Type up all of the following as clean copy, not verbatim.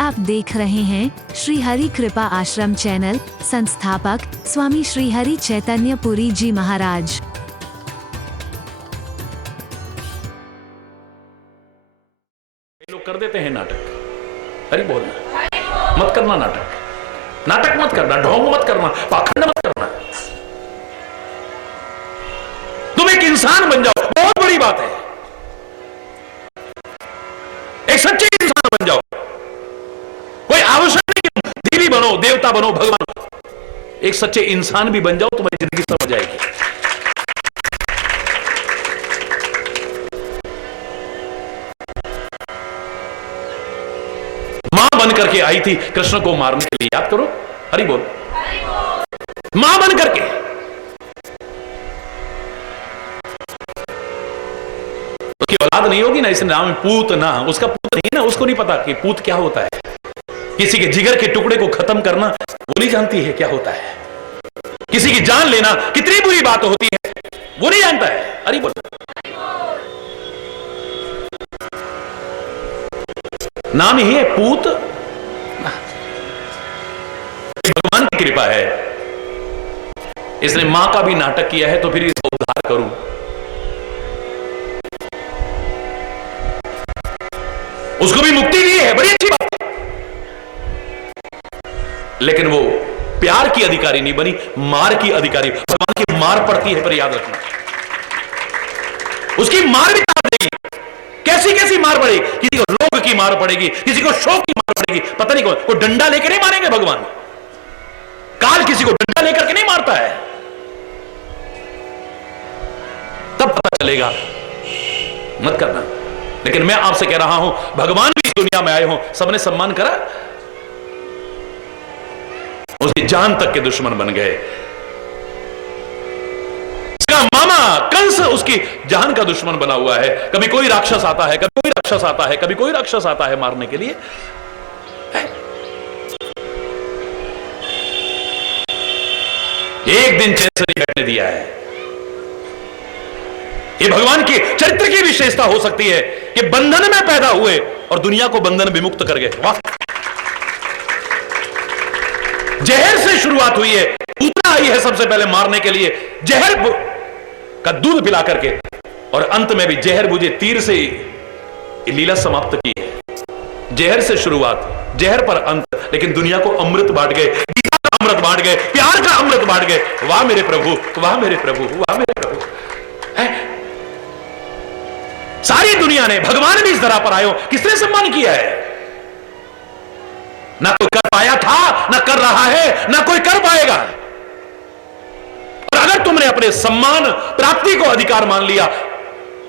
आप देख रहे हैं श्री हरि कृपा आश्रम चैनल। संस्थापक स्वामी श्री हरि चैतन्य पुरी जी महाराज। लोग कर देते हैं नाटक। हरि बोलना, मत करना नाटक, नाटक मत करना, ढोंग मत करना, पाखंड मत करना। तुम एक इंसान बन जाओ, बहुत बड़ी बात है। एक सच्चे इंसान बन जाओ। कोई आवश्यक नहीं कि देवी बनो, देवता बनो, भगवान बनो। एक सच्चे इंसान भी बन जाओ, तुम्हारी जिंदगी समझ आएगी। मां बन करके आई थी कृष्ण को मारने के लिए, याद करो। हरि बोल। मां बन करके उसकी औलाद नहीं होगी ना, इस नाम पूत ना, उसका पूत नहीं ना, उसको नहीं पता कि पूत क्या होता है। किसी के जिगर के टुकड़े को खत्म करना वो नहीं जानती है क्या होता है। किसी की जान लेना कितनी बुरी बात होती है वो नहीं जानता है। हरि बोल। नाम ही है पूत। भगवान की कृपा है, इसने मां का भी नाटक किया है, तो फिर इसका उद्धार करूं। उसको भी मुक्ति दी है, बड़ी अच्छी बात है। लेकिन वो प्यार की अधिकारी नहीं बनी, मार की अधिकारी। भगवान की मार पड़ती है, पर याद रखना उसकी मार भी काट देगी। कैसी कैसी मार पड़ेगी, किसी को रोग की मार पड़ेगी, किसी को शोक की मार पड़ेगी, पता नहीं कौन। को डंडा लेकर नहीं मारेंगे भगवान। काल किसी को डंडा लेकर के नहीं मारता है, तब पता चलेगा। मत करना। लेकिन मैं आपसे कह रहा हूं, भगवान भी इस दुनिया में आए हो, सबने सम्मान करा, उसकी जान तक के दुश्मन बन गए। उसका मामा कंस उसकी जान का दुश्मन बना हुआ है। कभी कोई राक्षस आता है, कभी कोई राक्षस आता है, कभी कोई राक्षस आता है मारने के लिए। एक दिन चैन से नहीं बैठने दिया है। ये भगवान की चरित्र की विशेषता हो सकती है कि बंधन में पैदा हुए और दुनिया को बंधन विमुक्त कर गए। वाह! जहर से शुरुआत हुई है, पूतना आई है सबसे पहले मारने के लिए, जहर का दूध पिला करके, और अंत में भी जहर बुझे तीर से लीला समाप्त की है। जहर से शुरुआत, जहर पर अंत, लेकिन दुनिया को अमृत बांट गए, गीता का अमृत बांट गए, प्यार का अमृत बांट गए। वाह मेरे प्रभु, वाह मेरे प्रभु, वाह मेरे प्रभु। सारी दुनिया ने, भगवान भी इस धरा पर आयो, किसने सम्मान किया है? ना कोई कर पाया था, ना कर रहा है, ना कोई कर पाएगा। और अगर तुमने अपने सम्मान प्राप्ति को अधिकार मान लिया,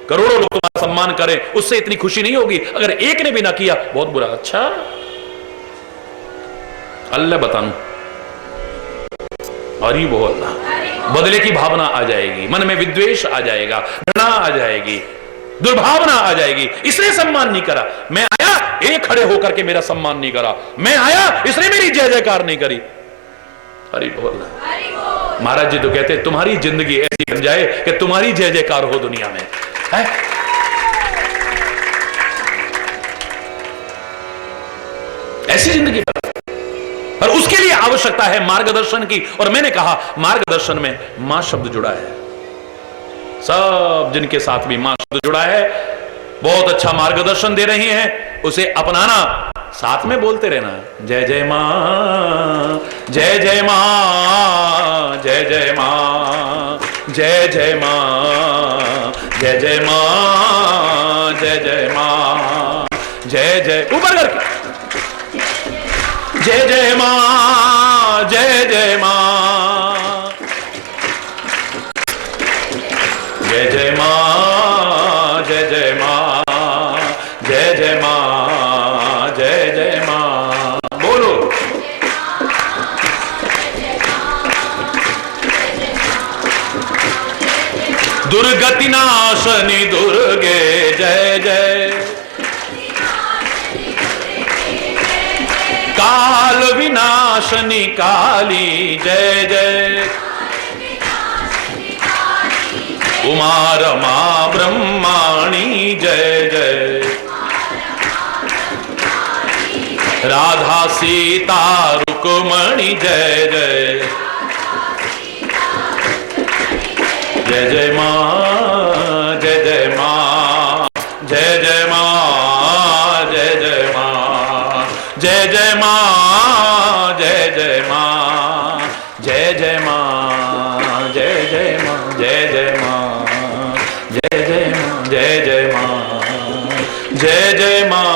करोड़ों लोग तुम्हारा सम्मान करें, उससे इतनी खुशी नहीं होगी। अगर एक ने भी ना किया, बहुत बुरा। अच्छा, अल्लाह बताऊं, हरि बोलना, बदले की भावना आ जाएगी, मन में विद्वेष आ जाएगा, घृणा आ जाएगी, दुर्भावना आ जाएगी। इसने सम्मान नहीं करा, मैं आया, एक खड़े होकर के मेरा सम्मान नहीं करा, मैं आया, इसने मेरी जय जयकार नहीं करी। हरि बोलना। महाराज जी तो कहते तुम्हारी जिंदगी ऐसी बन जाए कि तुम्हारी जय जयकार हो दुनिया में, है? ऐसी जिंदगी बना। और उसके लिए आवश्यकता है मार्गदर्शन की। और मैंने कहा मार्गदर्शन में मां शब्द जुड़ा है। सब जिनके साथ भी मां शब्द जुड़ा है, बहुत अच्छा मार्गदर्शन दे रही हैं, उसे अपनाना, साथ में बोलते रहना, जय जय मां, जय जय मां, जय जय मां, जय जय मां, जय जय मां, जय जय मां, जय जय, ऊपर करके, जय जय मां, जय जय मां, जय जय मां, जय जय मां, जय जय मां, जय जय मां। बोलो। दुर्गति नाशनी दुर्गे जय जय, काल विनाशनी काली जय जय, उमा रमा ब्रह्माणी जय जय, राधा सीता रुक्मणी जय जय, जय जय मां, जय जय मां, जय जय मां, जय जय मां, जय जय मां, जय जय मां, जय जय मां, जय जय मां, जय जय मां, जय जय मां, जय जय मां, जय जय मां।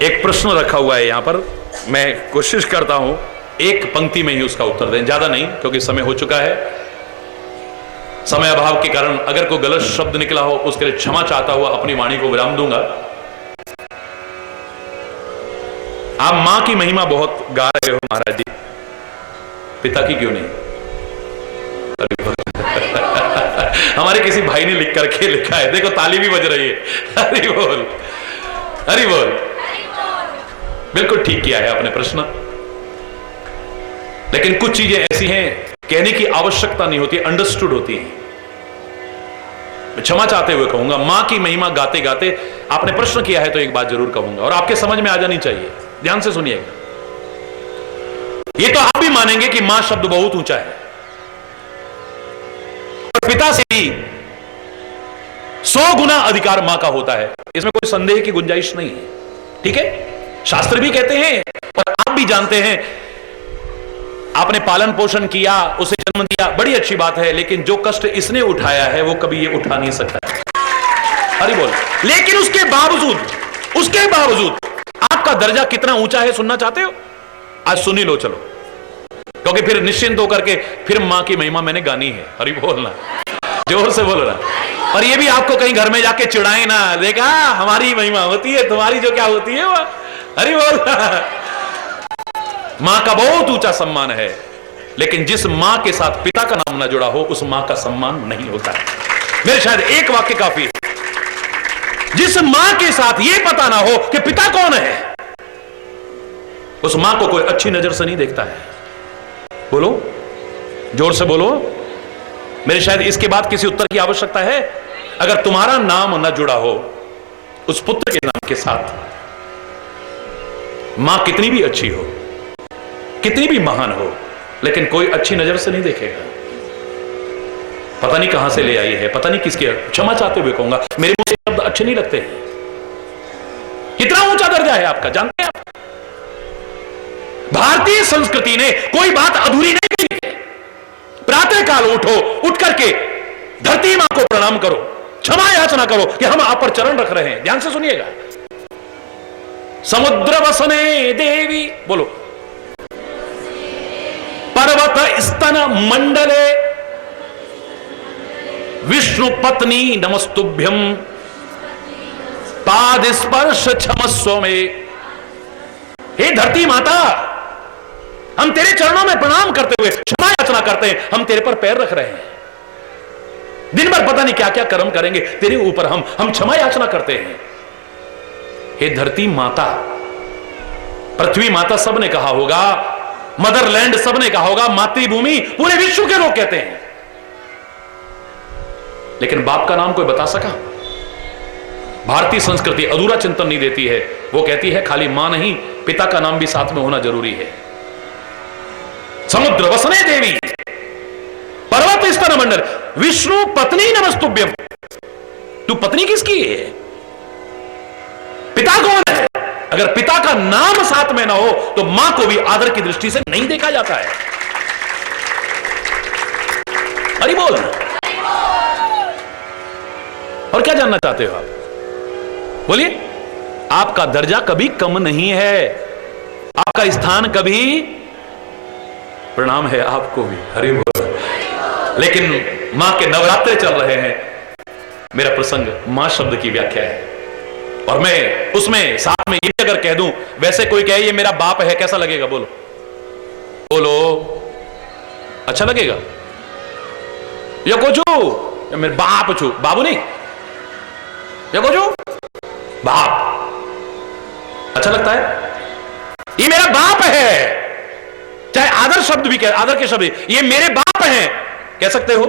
एक प्रश्न रखा हुआ है यहां पर, मैं कोशिश करता हूं एक पंक्ति में ही उसका उत्तर दें, ज्यादा नहीं, क्योंकि समय हो चुका है। समय अभाव के कारण अगर कोई गलत शब्द निकला हो उसके लिए क्षमा चाहता हुआ अपनी वाणी को विराम दूंगा। आप मां की महिमा बहुत गा रहे हो महाराज जी, पिता की क्यों नहीं? हमारे किसी भाई ने लिख करके लिखा है, देखो ताली भी बज रही है। हरि बोल, हरि बोल। बिल्कुल ठीक किया है आपने प्रश्न, लेकिन कुछ चीजें ऐसी हैं कहने की आवश्यकता नहीं होती, अंडरस्टूड होती हैं। मैं क्षमा चाहते हुए कहूंगा, मां की महिमा गाते गाते आपने प्रश्न किया है तो एक बात जरूर कहूंगा और आपके समझ में आ जानी चाहिए, ध्यान से सुनिएगा। ये तो आप भी मानेंगे कि मां शब्द बहुत ऊंचा है और पिता से भी 100 गुना अधिकार मां का होता है, इसमें कोई संदेह की गुंजाइश नहीं है। ठीक है, शास्त्र भी कहते हैं और आप भी जानते हैं, आपने पालन पोषण किया, उसे जन्म दिया, बड़ी अच्छी बात है, लेकिन जो कष्ट इसने उठाया है वो कभी ये उठा नहीं सकता है। हरि बोल। लेकिन उसके बावजूद आपका दर्जा कितना ऊंचा है सुनना चाहते हो? आज सुन ही लो चलो, क्योंकि फिर निश्चिंत होकर के फिर मां की महिमा मैंने गानी है। हरि बोलना, जोर से बोलो ना। और ये भी आपको कहीं घर में जाके चिढ़ाए ना, देखा हमारी महिमा होती है, तुम्हारी जो क्या होती है वो। हरि बोल। मां का बहुत ऊंचा सम्मान है, लेकिन जिस मां के साथ पिता का नाम ना जुड़ा हो उस मां का सम्मान नहीं होता है। मेरे शायद एक वाक्य काफी है। जिस मां के साथ यह पता ना हो कि पिता कौन है, उस मां को कोई अच्छी नजर से नहीं देखता है। बोलो, जोर से बोलो। मेरे शायद इसके बाद किसी उत्तर की आवश्यकता है? अगर तुम्हारा नाम न जुड़ा हो उस पुत्र के नाम के साथ, मां कितनी भी अच्छी हो, कितनी भी महान हो, लेकिन कोई अच्छी नजर से नहीं देखेगा। पता नहीं कहां से ले आई है, पता नहीं किसके। क्षमा चाहते हुए कहूंगा, मेरे मुंह से शब्द अच्छे नहीं लगते हैं। कितना ऊंचा दर्जा है आपका, जानते हैं आप? भारतीय संस्कृति ने कोई बात अधूरी नहीं की है। प्रातः काल उठो, उठ करके धरती मां को प्रणाम करो, क्षमा याचना करो कि हम आप पर चरण रख रहे हैं। ध्यान से सुनिएगा। समुद्र वसने देवी, बोलो। पर्वत स्तन मंडले विष्णु पत्नी नमस्तुभ्यम, पाद स्पर्श क्षमस्व में। हे धरती माता, हम तेरे चरणों में प्रणाम करते हुए क्षमा याचना करते हैं, हम तेरे पर पैर रख रहे हैं। दिन भर पता नहीं क्या क्या कर्म करेंगे तेरे ऊपर, हम क्षमा याचना करते हैं। हे धरती माता, पृथ्वी माता सबने कहा होगा, मदरलैंड सबने कहा होगा, मातृभूमि पूरे विश्व के लोग कहते हैं, लेकिन बाप का नाम कोई बता सका? भारतीय संस्कृति अधूरा चिंतन नहीं देती है, वो कहती है खाली मां नहीं, पिता का नाम भी साथ में होना जरूरी है। समुद्र वसने देवी, पर्वत स्तन मंडल, विष्णु पत्नी नमस्तुभ्यम। तू पत्नी किसकी है? पिता कौन है? अगर पिता का नाम साथ में ना हो तो मां को भी आदर की दृष्टि से नहीं देखा जाता है। अरे बोल। और क्या जानना चाहते हो आप? बोलिए। आपका दर्जा कभी कम नहीं है, आपका स्थान कभी, प्रणाम है आपको भी। हरि बोल। लेकिन मां के नवरात्रे चल रहे हैं, मेरा प्रसंग मां शब्द की व्याख्या है, और मैं उसमें साथ में ये अगर कह दूं, वैसे कोई कहे ये मेरा बाप है, कैसा लगेगा? बोलो बोलो, अच्छा लगेगा? या कोचू मेरे बाप छू, बाबू नहीं, या कोचू बाप, अच्छा लगता है? ये मेरा बाप है, चाहे आदर शब्द भी कह, आदर के शब्द, ये मेरे बाप हैं, कह सकते हो?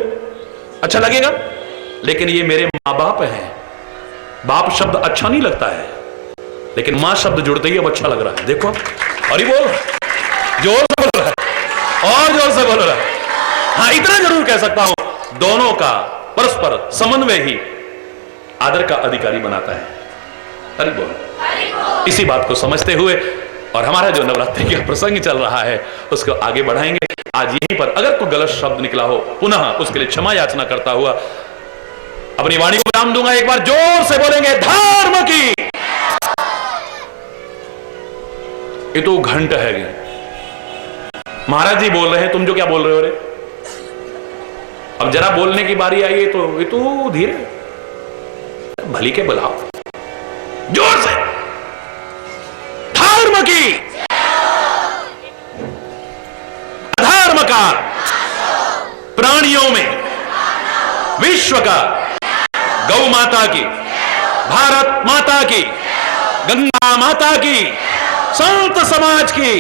अच्छा लगेगा, लेकिन ये मेरे माँ बाप हैं। बाप शब्द अच्छा नहीं लगता है, लेकिन मां शब्द जुड़ते ही अब अच्छा लग रहा है। देखो, और ही बोल, जोर से बोल रहा है, और जोर से बोल रहा है। हाँ, इतना जरूर कह सकता हूं, दोनों का परस्पर समन्वय ही आदर का अधिकारी बनाता है। हरि बोल। इसी बात को समझते हुए और हमारा जो नवरात्रि का प्रसंग चल रहा है उसको आगे बढ़ाएंगे। आज यहीं पर अगर कोई गलत शब्द निकला हो, पुनः उसके लिए क्षमा याचना करता हुआ अपनी वाणी को विराम दूंगा। एक बार जोर से बोलेंगे, धर्म की। ये तो घंट है। महाराज जी बोल रहे हैं, तुम जो क्या बोल रहे हो रे? अब जरा बोलने की बारी आई है तो ये तो धीरे, भली के बुलाओ, जोर से। धर्म की, अधर्म का, प्राणियों में, विश्व का, गौ माता की, भारत माता की, गंगा माता की, संत समाज की,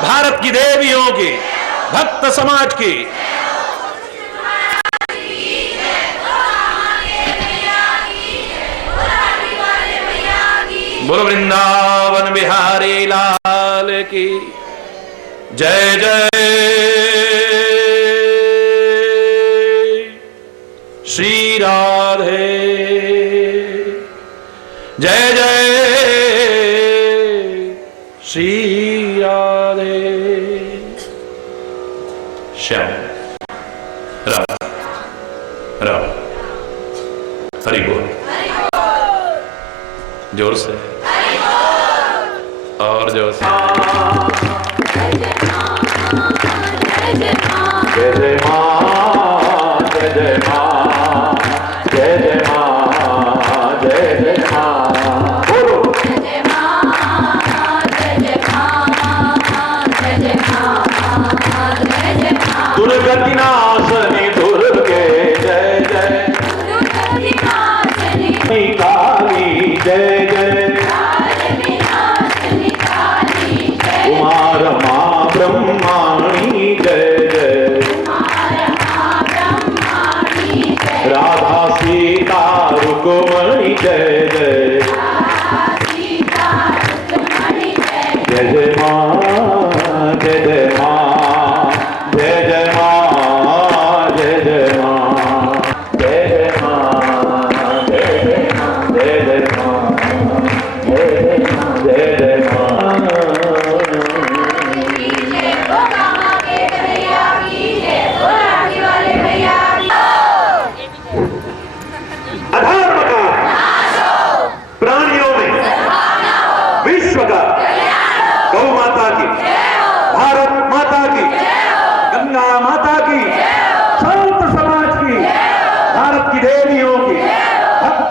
भारत की देवियों की, भक्त समाज की, बोलो वृंदावन बिहारी लाल की जय जय। श्री राधे जय जय। श्री राधे श्याम राम राम। हरि बोल। जोर से और जोर से। जय जय मां, जय जय मां, जय जय मां, जय जय मां, जय जय मां। बोलो। जय जय मां, जय जय मां, जय जय मां, जय जय मां। दुर्गति नाशनी दुर्गे जय जय। दुर्गति नाशनी काली जय जय। उमा रमा ब्रह्माणी जय जय। राधा सीता रुक्मणी जय जय। जय जय मां, जय जय मां, जय जय मां, जय जय मां, जय जय मां, जय जय मां, जय जय मां, जय जय मां, जय जय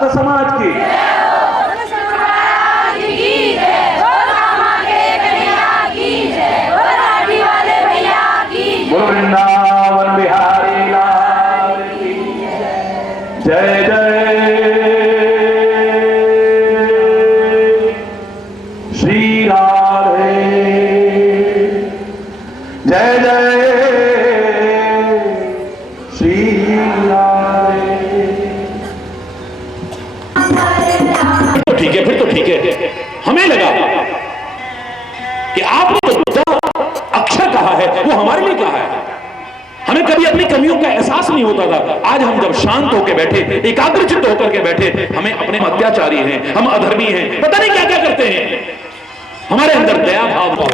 समाज की। वृंदावन बिहारी लाल की जय जय। श्री राधे जय जय। श्री राधे। ठीक है, फिर तो ठीक है। हमें लगा कि आपने जो अक्षर कहा है वो हमारे लिए कहा है। हमें कभी अपनी कमियों का एहसास नहीं होता था। आज हम जब शांत होकर बैठे, एकाग्रचित्त होकर के बैठे, हमें अपने अत्याचारी हैं, हम अधर्मी हैं, पता नहीं क्या क्या करते हैं, हमारे अंदर दया भाव हो।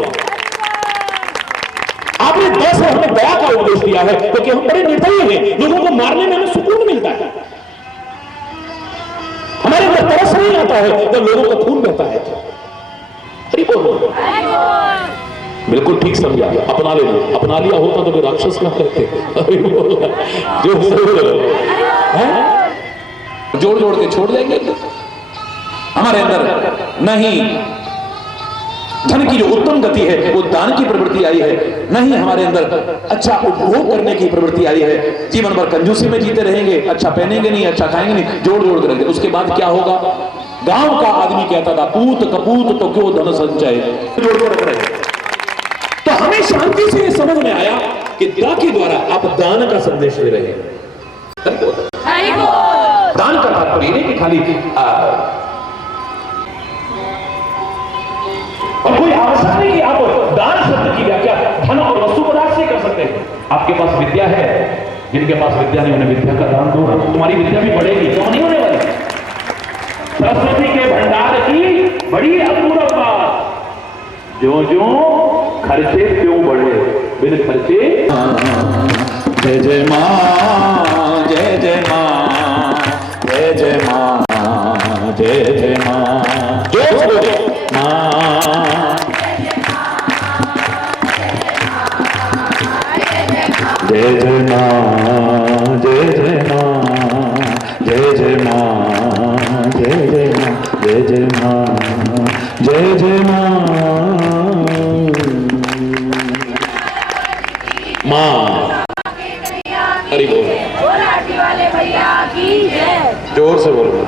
आपने 10 से हमें दया का उपदेश दिया है क्योंकि हम बड़े निर्दयी हैं। लोगों को मारने में हमें सुकून मिलता है। हमारे अंदर तरस नहीं आता है जब लोगों का खून बहता है। बिल्कुल ठीक समझा, अपना ले लो। अपना लिया होता तो राक्षस क्या करते। जोड़ जोड़ के छोड़ देंगे। हमारे अंदर नहीं धन की जो उत्तम गति है वो दान की प्रवृत्ति आई है, नहीं हमारे अंदर अच्छा उपभोग करने की प्रवृत्ति आई है। जीवन भर कंजूसी में जीते रहेंगे, अच्छा पहनेंगे नहीं, अच्छा खाएंगे नहीं, जोड़ जोड़ करेंगे। उसके बाद क्या होगा? गांव का आदमी कहता था, पूत कपूत तो क्यों धन संचय, जोड़ जोड़ रख रहे। तो हमें शांति से समझ में आया कि दा के द्वारा आप दान का संदेश ले रहे हैं। दान का तात्पर्य नहीं कि खाली और कोई आवश्यक नहीं कि आप दान शब्द की व्याख्या धन और वस्तु पदार्थ से कर सकते हैं। आपके पास विद्या है, जिनके पास विद्या नहीं उन्हें विद्या का दान दो, तुम्हारी विद्या भी बढ़ेगी, क्यों नहीं होने वाली। सरस्वती के भंडार की बड़ी अपूर्व बात, जो जो खर्चे क्यों बढ़े, बिन खर्चे। जय जय मां, जय जय मां, जय जय मां, जय जय मां, जो मां। जय जय मां, जय जय मां, जय जय मां, जय जय मां, जय जय मां, जय जय मां। मां हरि बोल, वाले भैया की जय, जोर से बोलो।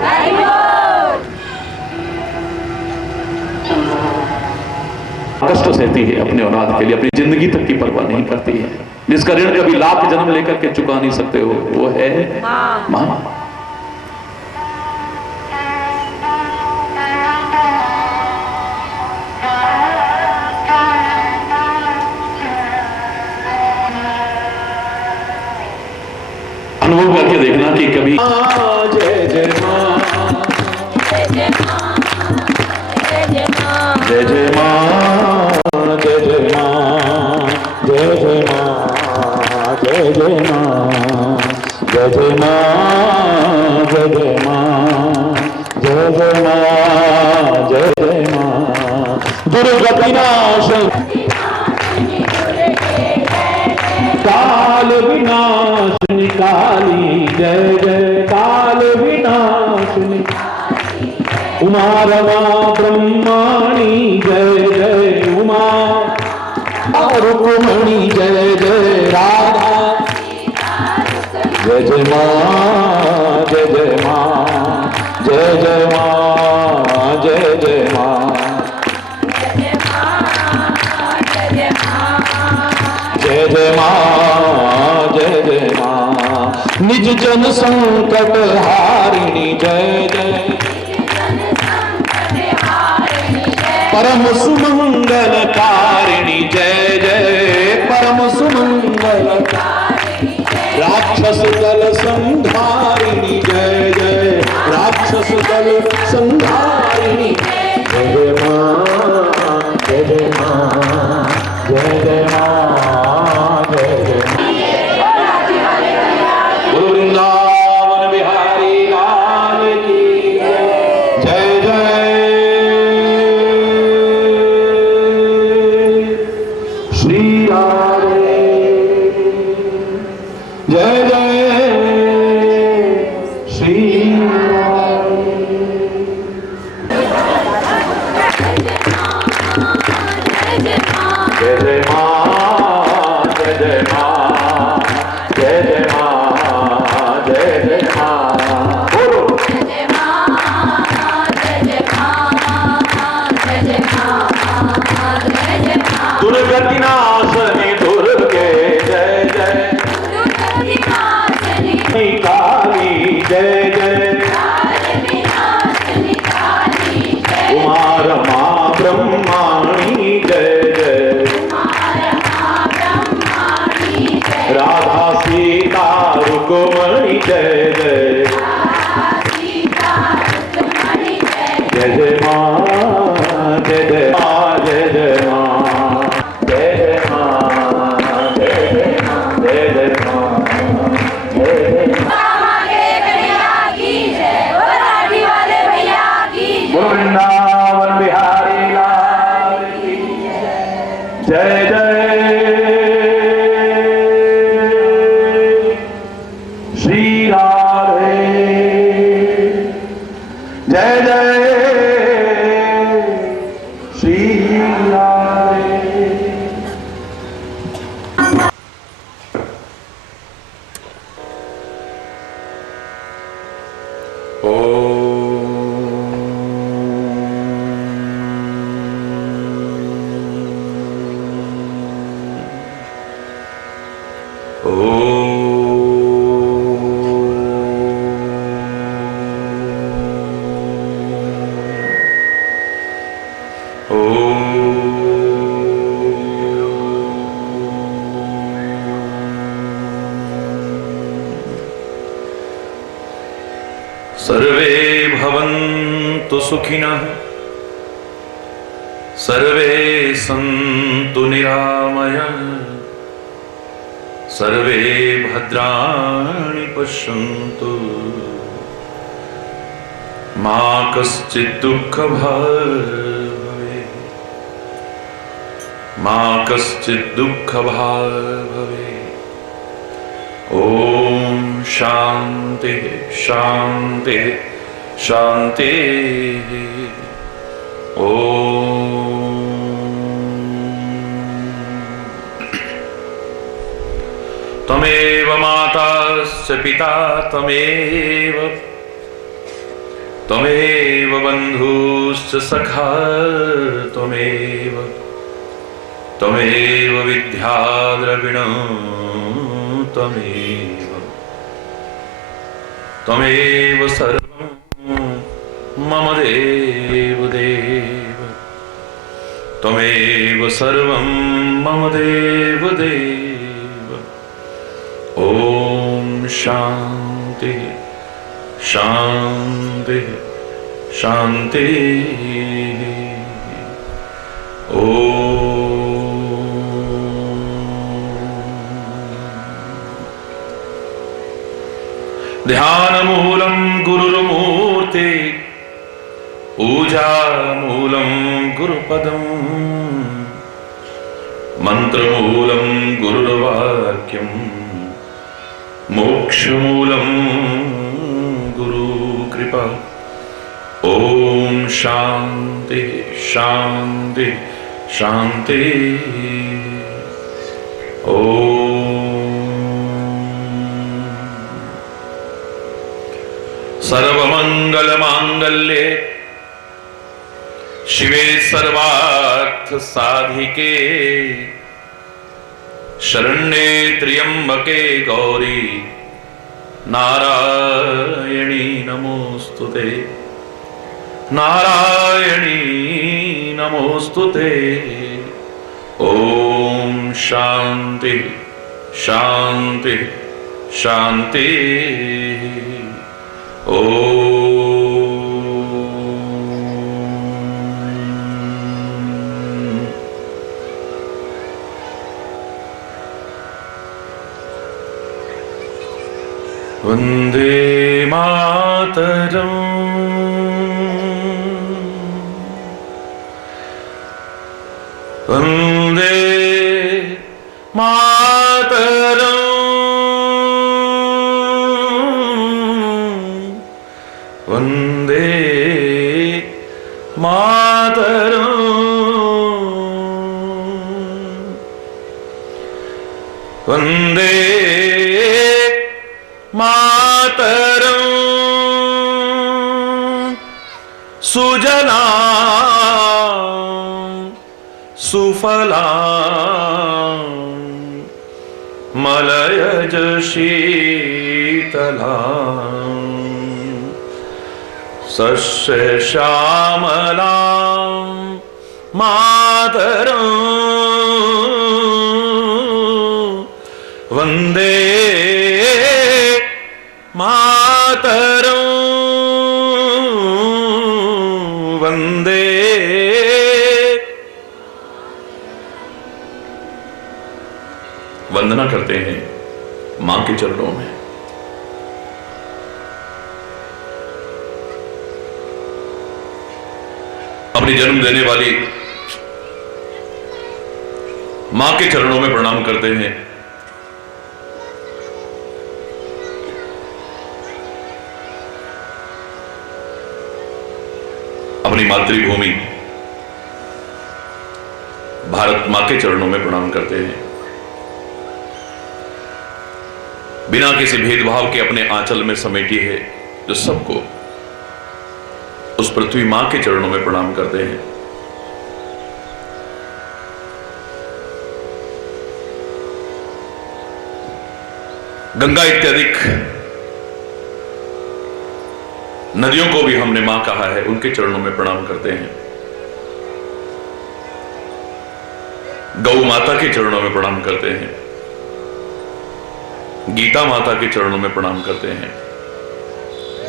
कष्ट सहती है अपने औलाद के लिए, अपनी जिंदगी तक की परवाह नहीं करती है। जिसका ऋण कभी लाख जन्म लेकर के चुका नहीं सकते हो, वो है मां। अनुभव करके देखना कि कभी जय जय मां, जय जय मां, जय जय मां, जय जय मां, जय जय मां, जय जय मां, जय जय मां, जय जय मां, जय जय मां, जय जय मां, जय जय मां। दुर्गति नाश काल विनाशिनी काली, जय जय काल विनाशिनी उमा रमा ब्रह्माणी, जय जय उमा रुक्मणी, जय जय राधा। जय जय मां, जय जय मां, जय जय मां, जय जय मां, जय जय मां, जय जय मां। निज जन संकट हारिणी, जय जय परम सुमंगल कारिणी, जय जय परम सुमंगल राक्षस दल संधारिणी, जय जय राक्षस दल संधारिणी। जय जय मां, जय जय मां, जय जय मां, जय जय मां। गुरु वृंदावन बिहारी लाल की जय जय। श्री राधे जय जय, श्री राधे। जय जय मां, जय जय मां, जय जय मां, जय जय मां। बोलो जय जय मां, जय जय मां, जय जय मां, जय जय मां। दुर्गति नाशनी दुर्गे, जय जय दुर्गति नाशनी काली, जय जय उमा रमा ब्रह्माणी, जय जय राधा सीता रुक्मणी, जय जय जय जय मां, जय जय मां, जय जय मां, जय जय मां, जय जय मां, जय जय मां, जय जय मां। वृंदावन बिहारी लाल की जय जय। श्री राधे जय जय, श्री राधे। सर्वे भवन्तु सुखिनः सर्वे सन्तु निरामयाः सर्वे भद्राणि पश्यन्तु मा कश्चित् दुःखभाग् भवेत् मा कश्चित् दुःखभाग् भवेत्। ओम शांति शांति शांति। ओम तमेव माता च पिता तमेव बन्धुश्च सखा तमेव विद्या द्रविणं तमेव सर्वं मम देव देव तमेव सर्वं मम देव देव। ओम शांति शांति शांति। ध्यानमूलं गुरुर्मूर्ति पूजामूलं गुरुपदम् मंत्रमूलं गुरुर्वाक्यं मोक्षमूलं गुरुकृपा। ओम शांति शांति शांति। सर्वमंगलमांगल्ये शिवे सर्वार्थ साधिके शरण्ये त्र्यंबके गौरी नारायणी नमोस्तुते नारायणी नमोस्तुते। ओम शांति शांति शांति। वंदे मातरम् वंदे मातरम् वंदे मातरम् वंदे मातरम् सुजलां सुफलां मलयज शीतलां सस्यश्यामलां मातरम् वंदे मातरम् वंदे। वंदना करते हैं मां के चरणों में। अपनी जन्म देने वाली मां के चरणों में प्रणाम करते हैं। अपनी मातृभूमि भारत मां के चरणों में प्रणाम करते हैं। बिना किसी भेदभाव के अपने आंचल में समेटी है जो सबको, उस पृथ्वी मां के चरणों में प्रणाम करते हैं। गंगा इत्यादि नदियों को भी हमने मां कहा है, उनके चरणों में प्रणाम करते हैं। गौ माता के चरणों में प्रणाम करते हैं। गीता माता के चरणों में प्रणाम करते हैं।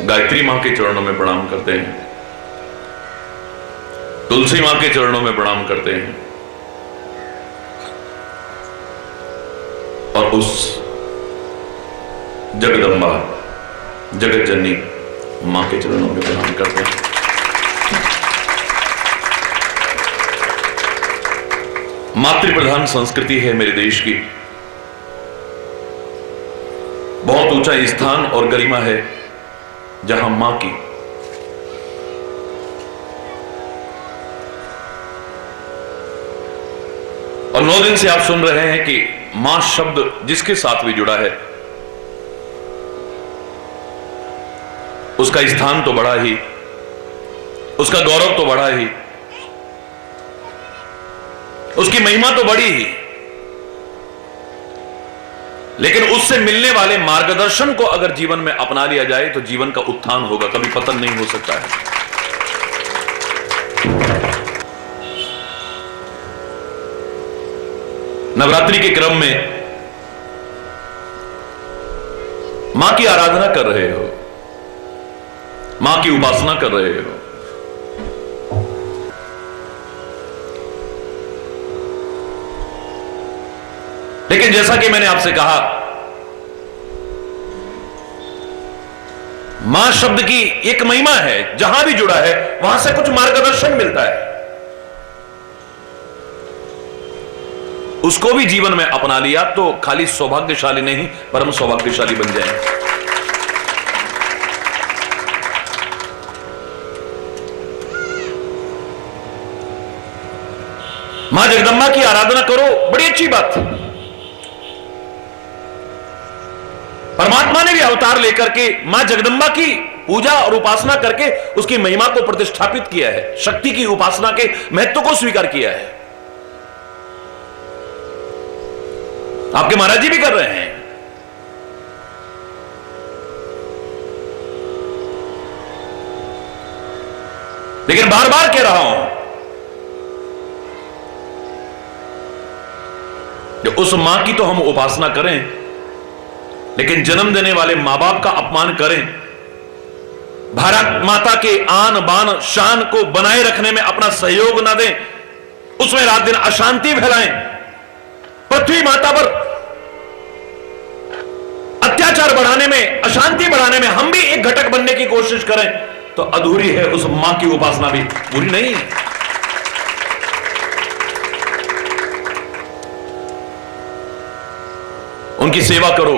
गायत्री मां के चरणों में प्रणाम करते हैं, तुलसी मां के चरणों में प्रणाम करते हैं और उस जगदम्बा जगत जननी मां के चरणों में प्रणाम करते हैं। मातृ प्रधान संस्कृति है मेरे देश की, बहुत ऊंचा स्थान और गरिमा है जहां मां की और 9 दिन से आप सुन रहे हैं कि मां शब्द जिसके साथ भी जुड़ा है उसका स्थान तो बढ़ा ही, उसका गौरव तो बढ़ा ही, उसकी महिमा तो बढ़ी ही, लेकिन उससे मिलने वाले मार्गदर्शन को अगर जीवन में अपना लिया जाए तो जीवन का उत्थान होगा, कभी पतन नहीं हो सकता है। नवरात्रि के क्रम में मां की आराधना कर रहे हो, मां की उपासना कर रहे हो, लेकिन जैसा कि मैंने आपसे कहा, मां शब्द की एक महिमा है, जहां भी जुड़ा है वहां से कुछ मार्गदर्शन मिलता है, उसको भी जीवन में अपना लिया तो खाली सौभाग्यशाली नहीं परम सौभाग्यशाली बन जाए। मां जगदम्बा की आराधना करो, बड़ी अच्छी बात है। परमात्मा ने भी अवतार लेकर के मां जगदम्बा की पूजा और उपासना करके उसकी महिमा को प्रतिष्ठापित किया है, शक्ति की उपासना के महत्व को स्वीकार किया है। आपके महाराज जी भी कर रहे हैं। लेकिन बार बार कह रहा हूं कि उस मां की तो हम उपासना करें, लेकिन जन्म देने वाले मां बाप का अपमान करें, भारत माता के आन बान शान को बनाए रखने में अपना सहयोग ना दें, उसमें रात दिन अशांति फैलाएं, पृथ्वी माता पर अत्याचार बढ़ाने में, अशांति बढ़ाने में हम भी एक घटक बनने की कोशिश करें तो अधूरी है उस मां की उपासना भी, पूरी नहीं है। उनकी सेवा करो,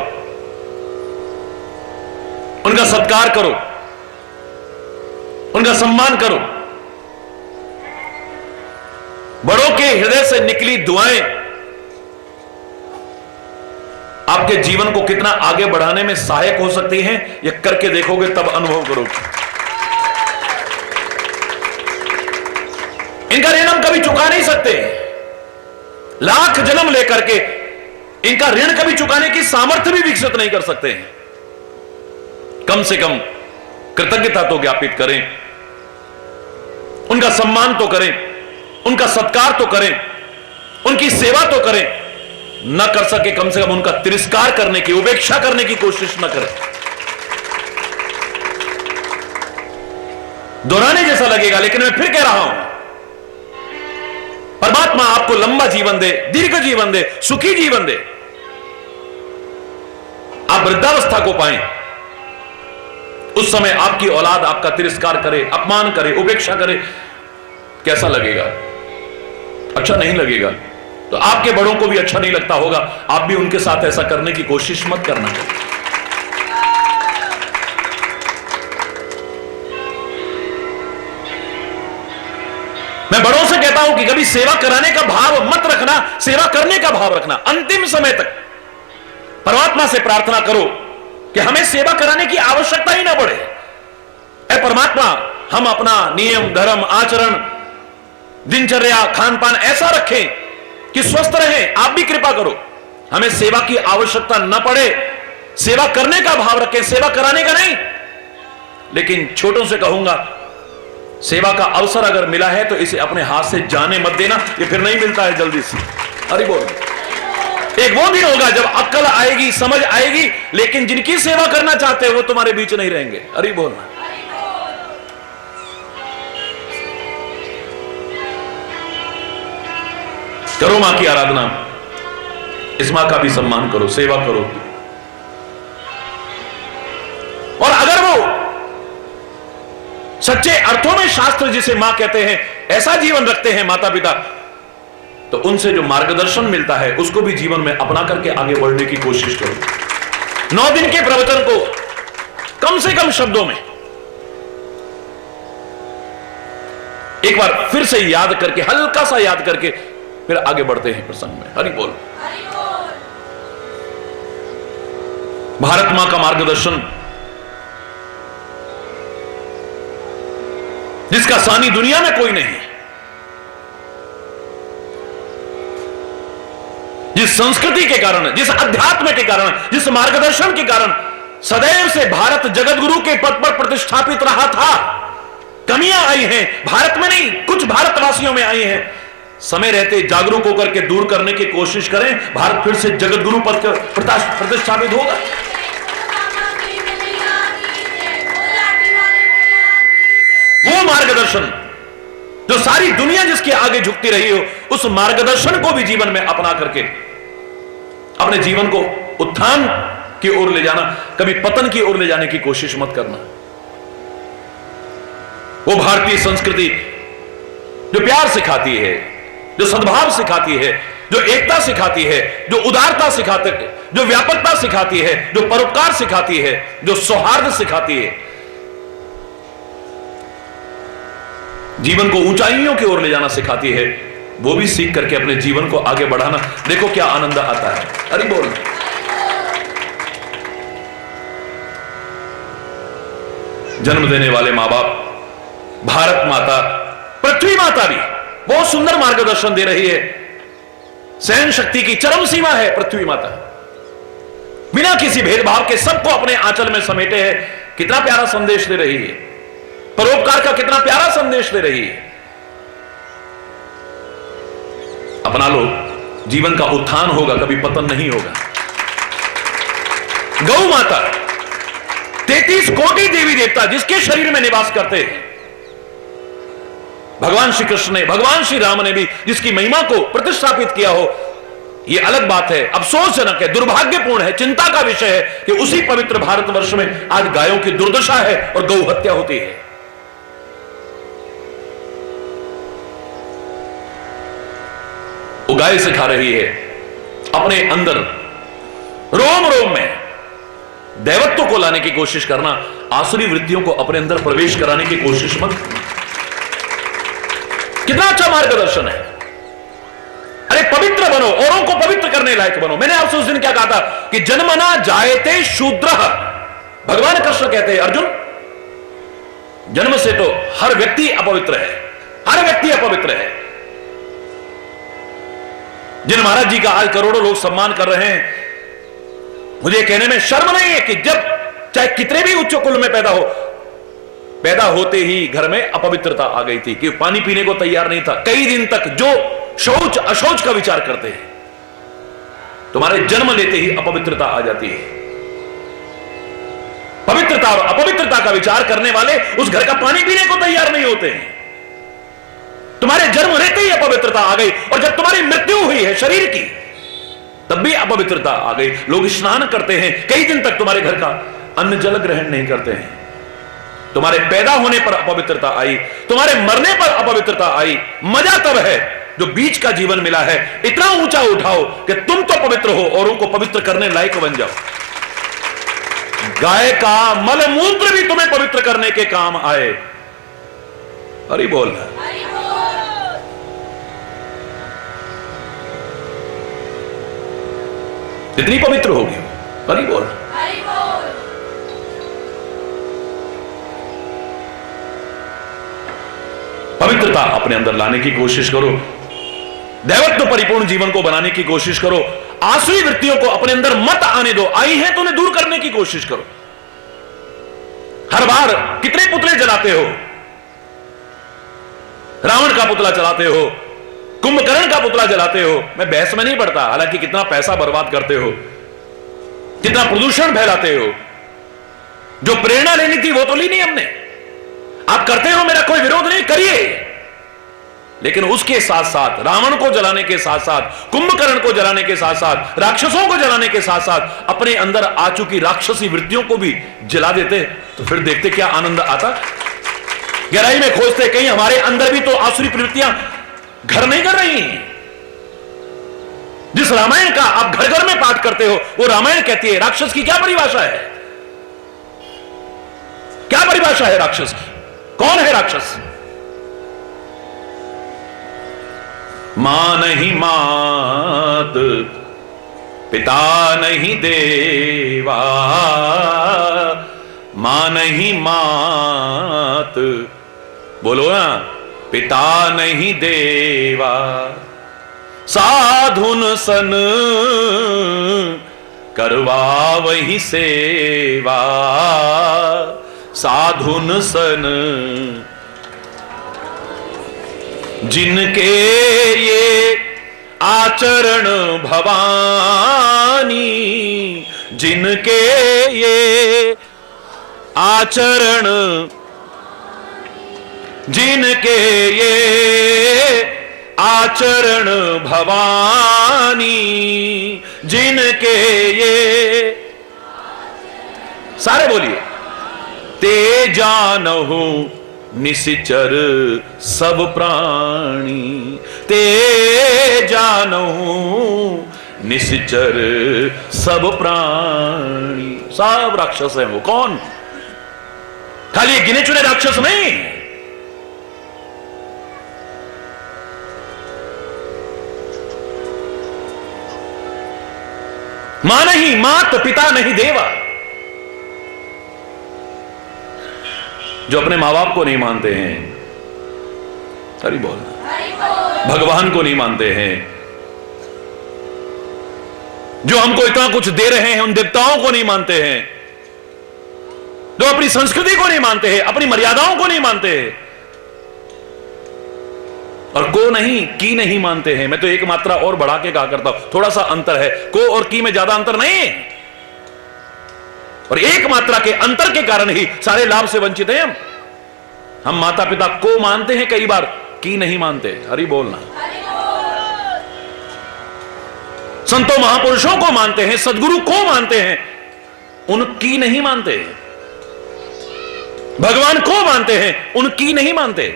उनका सत्कार करो, उनका सम्मान करो। बड़ों के हृदय से निकली दुआएं आपके जीवन को कितना आगे बढ़ाने में सहायक हो सकती हैं, यह करके देखोगे तब अनुभव करोगे। इनका ऋण हम कभी चुका नहीं सकते, लाख जन्म लेकर के इनका ऋण कभी चुकाने की सामर्थ्य भी विकसित नहीं कर सकते हैं। कम से कम कृतज्ञता तो ज्ञापित करें, उनका सम्मान तो करें, उनका सत्कार तो करें, उनकी सेवा तो करें। न कर सके कम से कम उनका तिरस्कार करने की, उपेक्षा करने की कोशिश न करें। दोहराने जैसा लगेगा, लेकिन मैं फिर कह रहा हूं, परमात्मा आपको लंबा जीवन दे, दीर्घ जीवन दे, सुखी जीवन दे, आप वृद्धावस्था को पाएं। उस समय आपकी औलाद आपका तिरस्कार करे, अपमान करे, उपेक्षा करे, कैसा लगेगा? अच्छा नहीं लगेगा। तो आपके बड़ों को भी अच्छा नहीं लगता होगा, आप भी उनके साथ ऐसा करने की कोशिश मत करना। मैं बड़ों से कहता हूं कि कभी सेवा कराने का भाव मत रखना, सेवा करने का भाव रखना। अंतिम समय तक परमात्मा से प्रार्थना करो कि हमें सेवा कराने की आवश्यकता ही ना पड़े। ऐ परमात्मा, हम अपना नियम, धर्म, आचरण, दिनचर्या, खान पान ऐसा रखें कि स्वस्थ रहें। आप भी कृपा करो, हमें सेवा की आवश्यकता न पड़े, सेवा करने का भाव रखें, सेवा कराने का नहीं। लेकिन छोटों से कहूंगा, सेवा का अवसर अगर मिला है तो इसे अपने हाथ से जाने मत देना, ये फिर नहीं मिलता है जल्दी से। अरे बोल, एक वो दिन होगा जब अक्ल आएगी, समझ आएगी, लेकिन जिनकी सेवा करना चाहते हो वो तुम्हारे बीच नहीं रहेंगे। अरे बोलना। करो मां की आराधना, इस मां का भी सम्मान करो, सेवा करो। और अगर वो सच्चे अर्थों में शास्त्र जिसे मां कहते हैं ऐसा जीवन रखते हैं माता पिता, तो उनसे जो मार्गदर्शन मिलता है उसको भी जीवन में अपना करके आगे बढ़ने की कोशिश करो। 9 दिन के प्रवचन को कम से कम शब्दों में एक बार फिर से याद करके, हल्का सा याद करके फिर आगे बढ़ते हैं प्रसंग में। हरि बोल। भारत मां का मार्गदर्शन, जिसका सानी दुनिया में कोई नहीं, जिस संस्कृति के कारण, जिस अध्यात्म के कारण, जिस मार्गदर्शन के कारण सदैव से भारत जगत गुरु के पद पर प्रतिष्ठापित रहा था। कमियां आई हैं भारत में नहीं, कुछ भारतवासियों में आई हैं। समय रहते जागरूक होकर के दूर करने की कोशिश करें, भारत फिर से जगत गुरु पद पर प्रतिष्ठापित होगा। वो मार्गदर्शन जो सारी दुनिया जिसके आगे झुकती रही हो, उस मार्गदर्शन को भी जीवन में अपना करके अपने जीवन को उत्थान की ओर ले जाना, कभी पतन की ओर ले जाने की कोशिश मत करना। वो भारतीय संस्कृति जो प्यार सिखाती है, जो सद्भाव सिखाती है, जो एकता सिखाती है, जो उदारता सिखाती है, जो व्यापकता सिखाती है, जो परोपकार सिखाती है, जो सौहार्द सिखाती है, जीवन को ऊंचाइयों की ओर ले जाना सिखाती है, वो भी सीख करके अपने जीवन को आगे बढ़ाना। देखो क्या आनंद आता है। अरे बोल। जन्म देने वाले मां बाप, भारत माता, पृथ्वी माता भी बहुत सुंदर मार्गदर्शन दे रही है। सहन शक्ति की चरम सीमा है पृथ्वी माता, बिना किसी भेदभाव के सबको अपने आंचल में समेटे है। कितना प्यारा संदेश दे रही है, परोपकार का कितना प्यारा संदेश दे रही है। अपना लो, जीवन का उत्थान होगा, कभी पतन नहीं होगा। गौ माता 33 कोटि देवी देवता जिसके शरीर में निवास करते हैं, भगवान श्री कृष्ण ने, भगवान श्री राम ने भी जिसकी महिमा को प्रतिष्ठापित किया हो, यह अलग बात है, अफसोसजनक है, दुर्भाग्यपूर्ण है, चिंता का विषय है कि उसी पवित्र भारतवर्ष में आज गायों की दुर्दशा है और गौ हत्या होती है। वो गाय सिखा रही है अपने अंदर रोम रोम में दैवत्व को लाने की कोशिश करना, आसुरी वृत्तियों को अपने अंदर प्रवेश कराने की कोशिश मत करना। कितना अच्छा मार्गदर्शन है। अरे पवित्र बनो, औरों को पवित्र करने लायक बनो। मैंने आपसे उस दिन क्या कहा था कि जन्मना जायते शूद्र, भगवान कृष्ण कहते हैं अर्जुन, जन्म से तो हर व्यक्ति अपवित्र है, हर व्यक्ति अपवित्र है। जिन महाराज जी का आज करोड़ों लोग सम्मान कर रहे हैं, मुझे कहने में शर्म नहीं है कि जब चाहे कितने भी उच्च कुल में पैदा हो, पैदा होते ही घर में अपवित्रता आ गई थी कि पानी पीने को तैयार नहीं था, कई दिन तक जो शौच अशौच का विचार करते हैं, तुम्हारे जन्म लेते ही अपवित्रता आ जाती है। पवित्रता और अपवित्रता का विचार करने वाले उस घर का पानी पीने को तैयार नहीं होते हैं। तुम्हारे जन्म रहते ही अपवित्रता आ गई, और जब तुम्हारी मृत्यु हुई है शरीर की, तब भी अपवित्रता आ गई। लोग स्नान करते हैं, कई दिन तक तुम्हारे घर का अन्न जल ग्रहण नहीं करते हैं। तुम्हारे पैदा होने पर अपवित्रता आई, तुम्हारे मरने पर अपवित्रता आई। मजा तब है जो बीच का जीवन मिला है, इतना ऊंचा उठाओ कि तुम तो पवित्र हो, औरों को पवित्र करने लायक बन जाओ। गाय का मल मूत्र भी तुम्हें पवित्र करने के काम आए। हरि बोल। कितनी पवित्र होगी। हरि बोल। पवित्रता अपने अंदर लाने की कोशिश करो, दैवत्व परिपूर्ण जीवन को बनाने की कोशिश करो। आसुरी वृत्तियों को अपने अंदर मत आने दो, आई हैं तो उन्हें दूर करने की कोशिश करो। हर बार कितने पुतले जलाते हो, रावण का पुतला चलाते हो, कुंभकर्ण का पुतला जलाते हो, मैं बहस में नहीं पड़ता, हालांकि कितना पैसा बर्बाद करते हो, कितना प्रदूषण फैलाते हो। जो प्रेरणा लेनी थी वो तो ली नहीं हमने। आप करते हो, मेरा कोई विरोध नहीं, करिए, लेकिन उसके साथ साथ रावण को जलाने के साथ साथ, कुंभकर्ण को जलाने के साथ साथ, राक्षसों को जलाने के साथ साथ अपने अंदर आ चुकी राक्षसी वृत्तियों को भी जला देते, तो फिर देखते क्या आनंद आता। गहराई में खोजते, कहीं हमारे अंदर भी तो आसुरी प्रवृत्तियां घर नहीं कर रही। जिस रामायण का आप घर घर में पाठ करते हो, वो रामायण कहती है राक्षस की क्या परिभाषा है, क्या परिभाषा है राक्षस की? कौन है राक्षस? मां नहीं मात, पिता नहीं देवा, मां नहीं मात, बोलो ना, पिता नहीं देवा, साधुन सन करवा वही सेवा, साधुन सन जिनके ये आचरण भवानी, जिनके ये आचरण, जिनके ये आचरण भवानी, जिनके ये, सारे बोलिए, ते जानहु निश्चर सब प्राणी, ते जानहु निश्चर सब प्राणी। सब राक्षस हैं वो। कौन? खाली गिने चुने राक्षस नहीं, मां नहीं मात, पिता नहीं देवा, जो अपने मां बाप को नहीं मानते हैं, हरि बोल, भगवान को नहीं मानते हैं, जो हमको इतना कुछ दे रहे हैं उन देवताओं को नहीं मानते हैं, जो अपनी संस्कृति को नहीं मानते हैं, अपनी मर्यादाओं को नहीं मानते हैं, और को नहीं की नहीं मानते हैं। मैं तो एक मात्रा और बढ़ा के कहा करता हूं, थोड़ा सा अंतर है, को और की में ज्यादा अंतर नहीं है, और एक मात्रा के अंतर के कारण ही सारे लाभ से वंचित हैं हम माता पिता को मानते हैं, कई बार की नहीं मानते। हरि बोलना। संतों महापुरुषों को मानते हैं, सदगुरु को मानते हैं, उनकी नहीं मानते। भगवान को मानते हैं, उनकी नहीं मानते।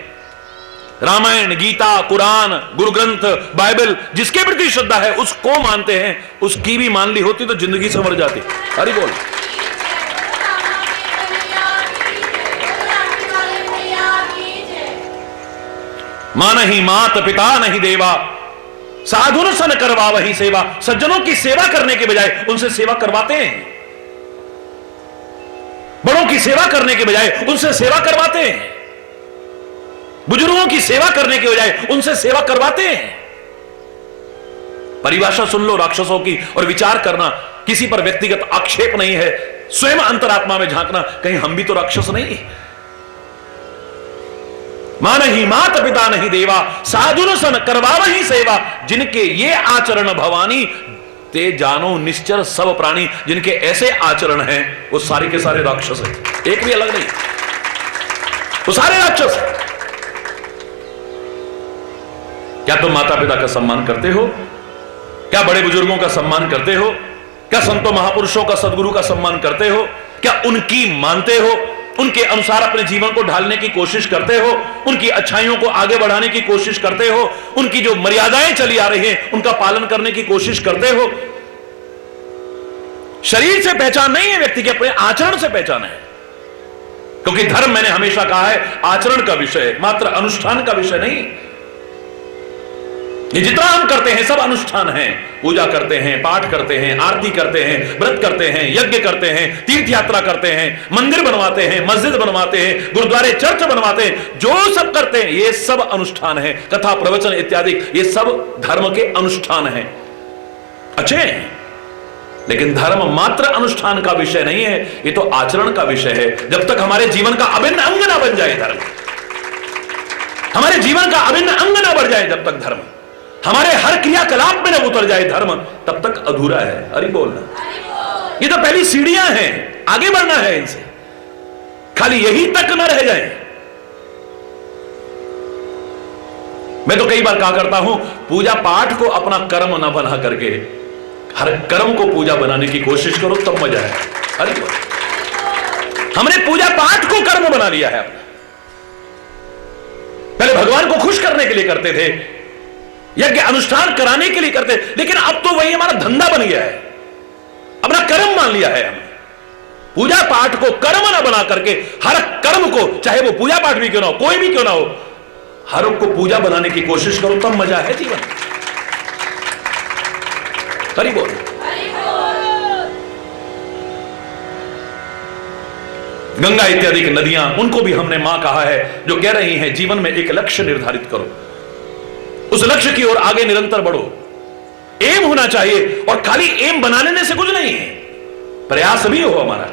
रामायण, गीता, कुरान, गुरु ग्रंथ, बाइबल, जिसके प्रति श्रद्धा है उसको मानते हैं, उसकी भी मान ली होती तो जिंदगी संवर जाती। हरि बोल। मां नहीं मात, पिता नहीं देवा, साधुन सन करवा वही सेवा। सज्जनों की सेवा करने के बजाय उनसे सेवा करवाते हैं, बड़ों की सेवा करने के बजाय उनसे सेवा करवाते हैं, बुजुर्गों की सेवा करने के बजाय उनसे सेवा करवाते हैं। परिभाषा सुन लो राक्षसों की, और विचार करना, किसी पर व्यक्तिगत आक्षेप नहीं है, स्वयं अंतरात्मा में झांकना, कहीं हम भी तो राक्षस नहीं। मां नहीं मात, पिता नहीं देवा, साधुन सन करवा वही सेवा, जिनके ये आचरण भवानी, ते जानो निश्चर सब प्राणी। जिनके ऐसे आचरण हैं वो सारे के सारे राक्षस हैं, एक भी अलग नहीं, वो सारे राक्षस हैं। क्या तुम माता पिता का सम्मान करते हो? क्या बड़े बुजुर्गों का सम्मान करते हो? क्या संतों महापुरुषों का, सदगुरु का सम्मान करते हो? क्या उनकी मानते हो? उनके अनुसार अपने जीवन को ढालने की कोशिश करते हो? उनकी अच्छाइयों को आगे बढ़ाने की कोशिश करते हो? उनकी जो मर्यादाएं चली आ रही हैं उनका पालन करने की कोशिश करते हो? शरीर से पहचान नहीं है व्यक्ति की, अपने आचरण से पहचान है। क्योंकि धर्म, मैंने हमेशा कहा है, आचरण का विषय है, मात्र अनुष्ठान का विषय नहीं। ये जितना हम करते हैं सब अनुष्ठान हैं। पूजा करते हैं, पाठ करते हैं, आरती करते हैं, व्रत करते हैं, यज्ञ करते हैं, तीर्थ यात्रा करते हैं, मंदिर बनवाते हैं, मस्जिद बनवाते हैं, गुरुद्वारे, चर्च बनवाते हैं, जो सब करते हैं ये सब अनुष्ठान है। कथा, प्रवचन इत्यादि ये सब धर्म के अनुष्ठान हैं, अच्छे हैं। लेकिन धर्म मात्र अनुष्ठान का विषय नहीं है, ये तो आचरण का विषय है। जब तक हमारे जीवन का अभिन्न अंग ना बन जाए धर्म, हमारे जीवन का अभिन्न अंग ना बढ़ जाए, जब तक धर्म, हमारे हर क्रियाकलाप में न उतर जाए धर्म, तब तक अधूरा है। अरे बोलना, ये तो पहली सीढ़ियां हैं, आगे बढ़ना है इनसे, खाली यही तक न रह जाए। मैं तो कई बार कहा करता हूं, पूजा पाठ को अपना कर्म न बना करके हर कर्म को पूजा बनाने की कोशिश करो, तब मजा है। अरे हमने पूजा पाठ को कर्म बना लिया है। पहले भगवान को खुश करने के लिए करते थे, यज्ञ अनुष्ठान कराने के लिए करते, लेकिन अब तो वही हमारा धंधा बन गया है, अपना कर्म मान लिया है हमने। पूजा पाठ को कर्म ना बना करके हर कर्म को, चाहे वो पूजा पाठ भी क्यों ना हो, कोई भी क्यों ना हो, हर को पूजा बनाने की कोशिश करो, तब मजा है जीवन। हरि बोल। गंगा इत्यादि की नदियां, उनको भी हमने मां कहा है, जो कह रही हैं जीवन में एक लक्ष्य निर्धारित करो, उस लक्ष्य की ओर आगे निरंतर बढ़ो। एम होना चाहिए, और खाली एम बना लेने से कुछ नहीं है, प्रयास भी हो हमारा,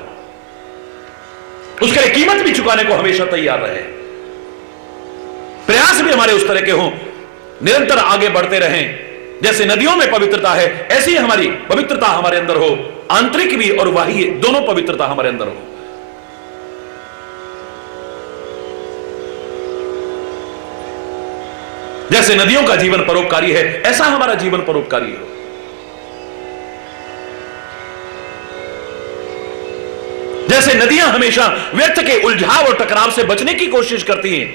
उसके लिए कीमत भी चुकाने को हमेशा तैयार रहे, प्रयास भी हमारे उस तरह के हों, निरंतर आगे बढ़ते रहें। जैसे नदियों में पवित्रता है, ऐसी हमारी पवित्रता हमारे अंदर हो, आंतरिक भी और बाह्य दोनों पवित्रता हमारे अंदर हो। जैसे नदियों का जीवन परोपकारी है, ऐसा हमारा जीवन परोपकारी हो। जैसे नदियां हमेशा व्यर्थ के उलझाव और टकराव से बचने की कोशिश करती हैं,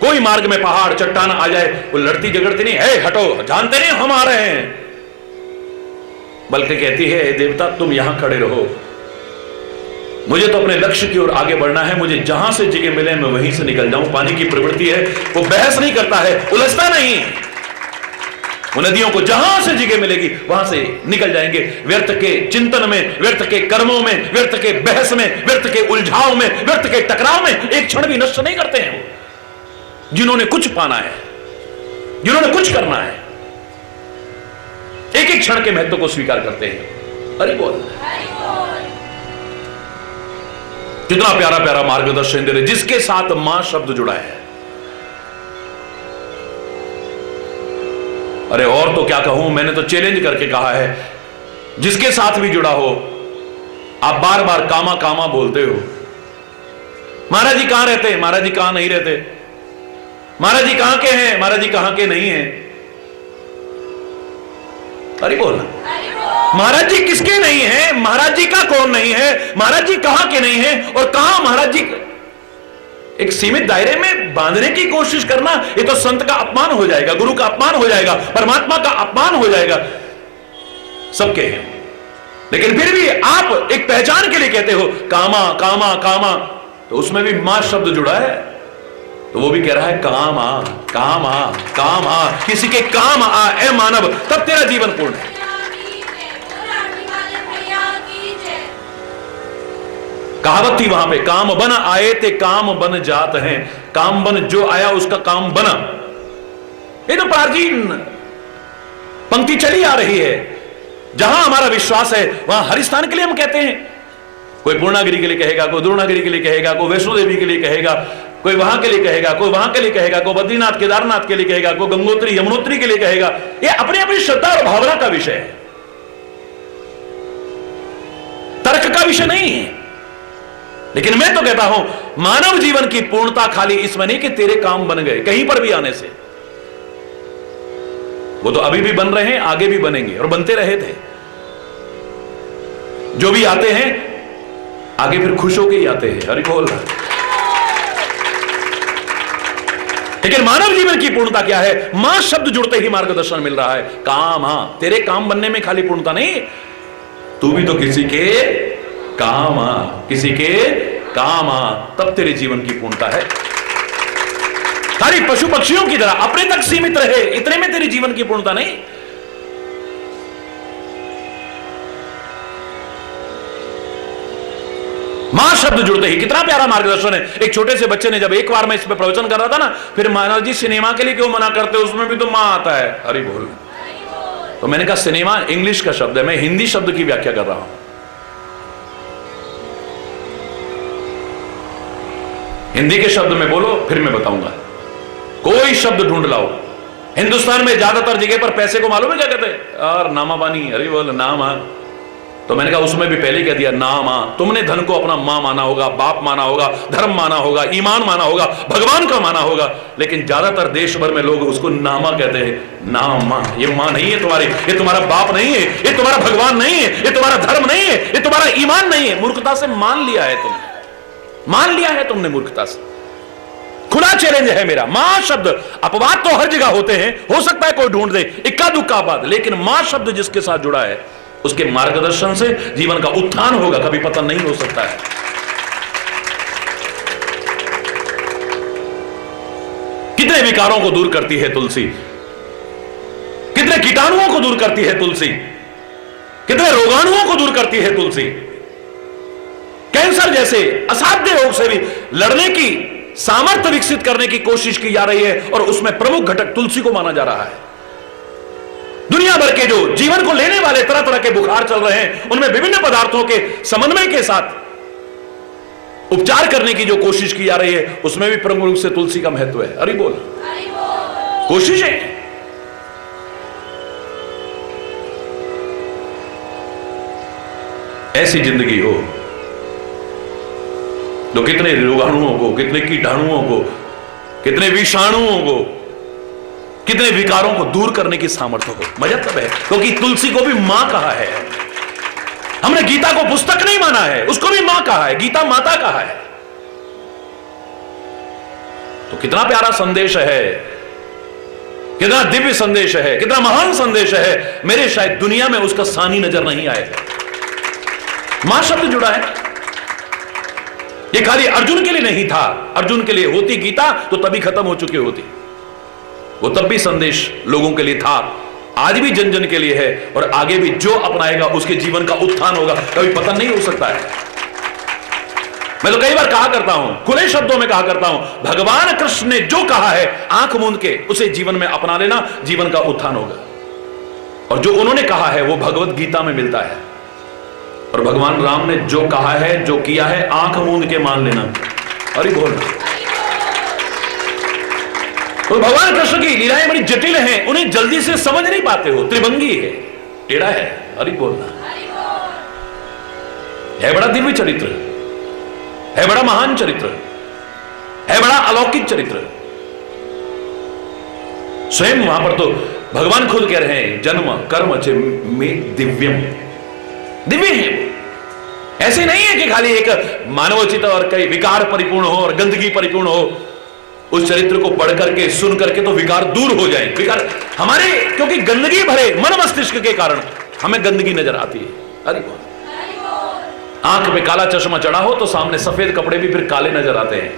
कोई मार्ग में पहाड़ चट्टान आ जाए, वो लड़ती झगड़ती नहीं है, हटो, जानते नहीं हम आ रहे हैं, बल्कि कहती है देवता तुम यहां खड़े रहो, मुझे तो अपने लक्ष्य की ओर आगे बढ़ना है, मुझे जहां से जगह मिले मैं वहीं से निकल जाऊं। पानी की प्रवृत्ति है, वो बहस नहीं करता है, उलझता नहीं, वो नदियों को जहां से जगह मिलेगी वहां से निकल जाएंगे। व्यर्थ के चिंतन में, व्यर्थ के कर्मों में, व्यर्थ के बहस में, व्यर्थ के उलझाव में, व्यर्थ के टकराव में एक क्षण भी नष्ट नहीं करते हैं। जिन्होंने कुछ पाना है, जिन्होंने कुछ करना है, एक एक क्षण के महत्व को स्वीकार करते हैं। अरे बोल, कितना प्यारा प्यारा मार्गदर्शन दे रहे, जिसके साथ मां शब्द जुड़ा है। अरे और तो क्या कहूं, मैंने तो चैलेंज करके कहा है, जिसके साथ भी जुड़ा हो, आप बार बार कामा कामा बोलते हो। महाराज जी कहां रहते हैं, महाराज जी कहां नहीं रहते, महाराज जी कहां के हैं, महाराज जी कहां के नहीं हैं। अरे बोलना, महाराज जी किसके नहीं है, महाराज जी का कौन नहीं है, महाराज जी कहां के नहीं है, और कहां महाराज जी एक सीमित दायरे में बांधने की कोशिश करना, ये तो संत का अपमान हो जाएगा, गुरु का अपमान हो जाएगा, परमात्मा का अपमान हो जाएगा। सबके हैं, लेकिन फिर भी आप एक पहचान के लिए कहते हो कामा कामा कामा, तो उसमें भी मां शब्द जुड़ा है, तो वो भी कह रहा है काम आ काम आ काम आ, किसी के काम आ ए मानव, तब तेरा जीवन पूर्ण है। कहावत थी वहां पे, काम बन आए ते काम बन जात हैं, काम बन जो आया उसका काम बना। ये तो प्राचीन पंक्ति चली आ रही है। जहां हमारा विश्वास है वहां हर स्थान के लिए हम कहते हैं, कोई पूर्णागिरी के लिए कहेगा, कोई द्रोणागिरी के लिए कहेगा, कोई वैष्णो देवी के लिए कहेगा, कोई वहां के लिए कहेगा, कोई वहां के लिए कहेगा, कोई बद्रीनाथ केदारनाथ के लिए कहेगा, कोई गंगोत्री यमुनोत्री के लिए कहेगा। ये अपनी अपनी श्रद्धा और भावना का विषय है, तर्क का विषय नहीं है। लेकिन मैं तो कहता हूं मानव जीवन की पूर्णता खाली इसमें नहीं कि तेरे काम बन गए कहीं पर भी आने से, वो तो अभी भी बन रहे हैं, आगे भी बनेंगे और बनते रहे थे। जो भी आते हैं आगे फिर खुश होके ही आते हैं। हरि बोल। लेकिन मानव जीवन की पूर्णता क्या है, मां शब्द जुड़ते ही मार्गदर्शन मिल रहा है। काम, हां तेरे काम बनने में खाली पूर्णता नहीं, तू भी तो किसी के काम आ, किसी के काम आ, तब तेरे जीवन की पूर्णता है। खाली पशु पक्षियों की तरह अपने तक सीमित रहे, इतने में तेरे जीवन की पूर्णता नहीं। मां शब्द जुड़ते ही, कितना प्यारा मार्गदर्शन है। एक छोटे से बच्चे ने जब एक बार मैं इस पे प्रवचन कर रहा था ना, फिर महाराज जी सिनेमा के लिए क्यों मना करते हो, उसमें भी तो मां आता है। हरि बोल। तो मैंने कहा सिनेमा इंग्लिश का शब्द है, मैं हिंदी शब्द की व्याख्या कर रहा हूं। हिंदी के शब्द में बोलो, फिर मैं बताऊंगा। कोई शब्द ढूंढ लाओ हिंदुस्तान में ज्यादातर जगह पर पैसे को मालूम है क्या कहते हैं? और नामा बानी, अरे बोल नामा। तो मैंने कहा उसमें भी पहले कह दिया नामा। तुमने धन को अपना मां माना होगा, बाप माना होगा, धर्म माना होगा, ईमान माना होगा, भगवान का माना होगा, लेकिन ज्यादातर देश भर में लोग उसको नामा कहते हैं। नामा, ये मां नहीं है तुम्हारी, ये तुम्हारा बाप नहीं है, ये तुम्हारा भगवान नहीं है, ये तुम्हारा धर्म नहीं है, ये तुम्हारा ईमान नहीं है। मूर्खता से मान लिया है तुमने, मान लिया है तुमने मूर्खता से। खुला चैलेंज है मेरा। मां शब्द, अपवाद तो हर जगह होते हैं, हो सकता है कोई ढूंढ दे इक्का दुक्का बात, लेकिन मां शब्द जिसके साथ जुड़ा है उसके मार्गदर्शन से जीवन का उत्थान होगा, कभी पतन नहीं हो सकता है। कितने विकारों को दूर करती है तुलसी, कितने कीटाणुओं को दूर करती है तुलसी, कितने रोगाणुओं को दूर करती है तुलसी। कैंसर जैसे असाध्य रोग से भी लड़ने की सामर्थ्य विकसित करने की कोशिश की जा रही है और उसमें प्रमुख घटक तुलसी को माना जा रहा है। दुनिया भर के जो जीवन को लेने वाले तरह तरह के बुखार चल रहे हैं, उनमें विभिन्न पदार्थों के समन्वय के साथ उपचार करने की जो कोशिश की जा रही है, उसमें भी प्रमुख रूप से तुलसी का महत्व है। अरे बोल, कोशिश है। ऐसी जिंदगी हो तो कितने रोगाणुओं को, कितने कीटाणुओं को, कितने विषाणुओं को, कितने विकारों को दूर करने की सामर्थ्य हो। मजा तब है क्योंकि तुलसी को भी मां कहा है। हमने गीता को पुस्तक नहीं माना है, उसको भी मां कहा है, गीता माता कहा है। तो कितना प्यारा संदेश है, कितना दिव्य संदेश है, कितना महान संदेश है। मेरे शायद दुनिया में उसका सानी नजर नहीं आएगा। मां शब्द जुड़ा है। ये खाली अर्जुन के लिए नहीं था, अर्जुन के लिए होती गीता तो तभी खत्म हो चुकी होती, वो तब भी संदेश लोगों के लिए था, आज भी जन जन के लिए है, और आगे भी जो अपनाएगा उसके जीवन का उत्थान होगा, कभी पतन नहीं हो सकता है। मैं तो कई बार कहा करता हूं, खुले शब्दों में कहा करता हूं, भगवान कृष्ण ने जो कहा है आंख मूंद के उसे जीवन में अपना लेना, जीवन का उत्थान होगा। और जो उन्होंने कहा है वो भगवत गीता में मिलता है, और भगवान राम ने जो कहा है, जो किया है, आंख मूंद के मान लेना। अरे बोल, तो भगवान कृष्ण की लीलाएं बड़ी जटिल हैं, उन्हें जल्दी से समझ नहीं पाते हो, त्रिभंगी है, टेढ़ा है। अरे बोलना, है बड़ा दिव्य चरित्र, है बड़ा महान चरित्र, है बड़ा अलौकिक चरित्र। स्वयं वहां पर तो भगवान खुद कह रहे हैं, जन्म कर्म च में दिव्यम, दिव्य है। ऐसे नहीं है कि खाली एक मानवोचित और कई विकार परिपूर्ण हो और गंदगी परिपूर्ण हो, उस चरित्र को पढ़ करके सुन करके तो विकार दूर हो जाए। विकार हमारे, क्योंकि गंदगी भरे मन मस्तिष्क के कारण हमें गंदगी नजर आती है। अरे आंख पे काला चश्मा चढ़ा हो तो सामने सफेद कपड़े भी फिर काले नजर आते हैं।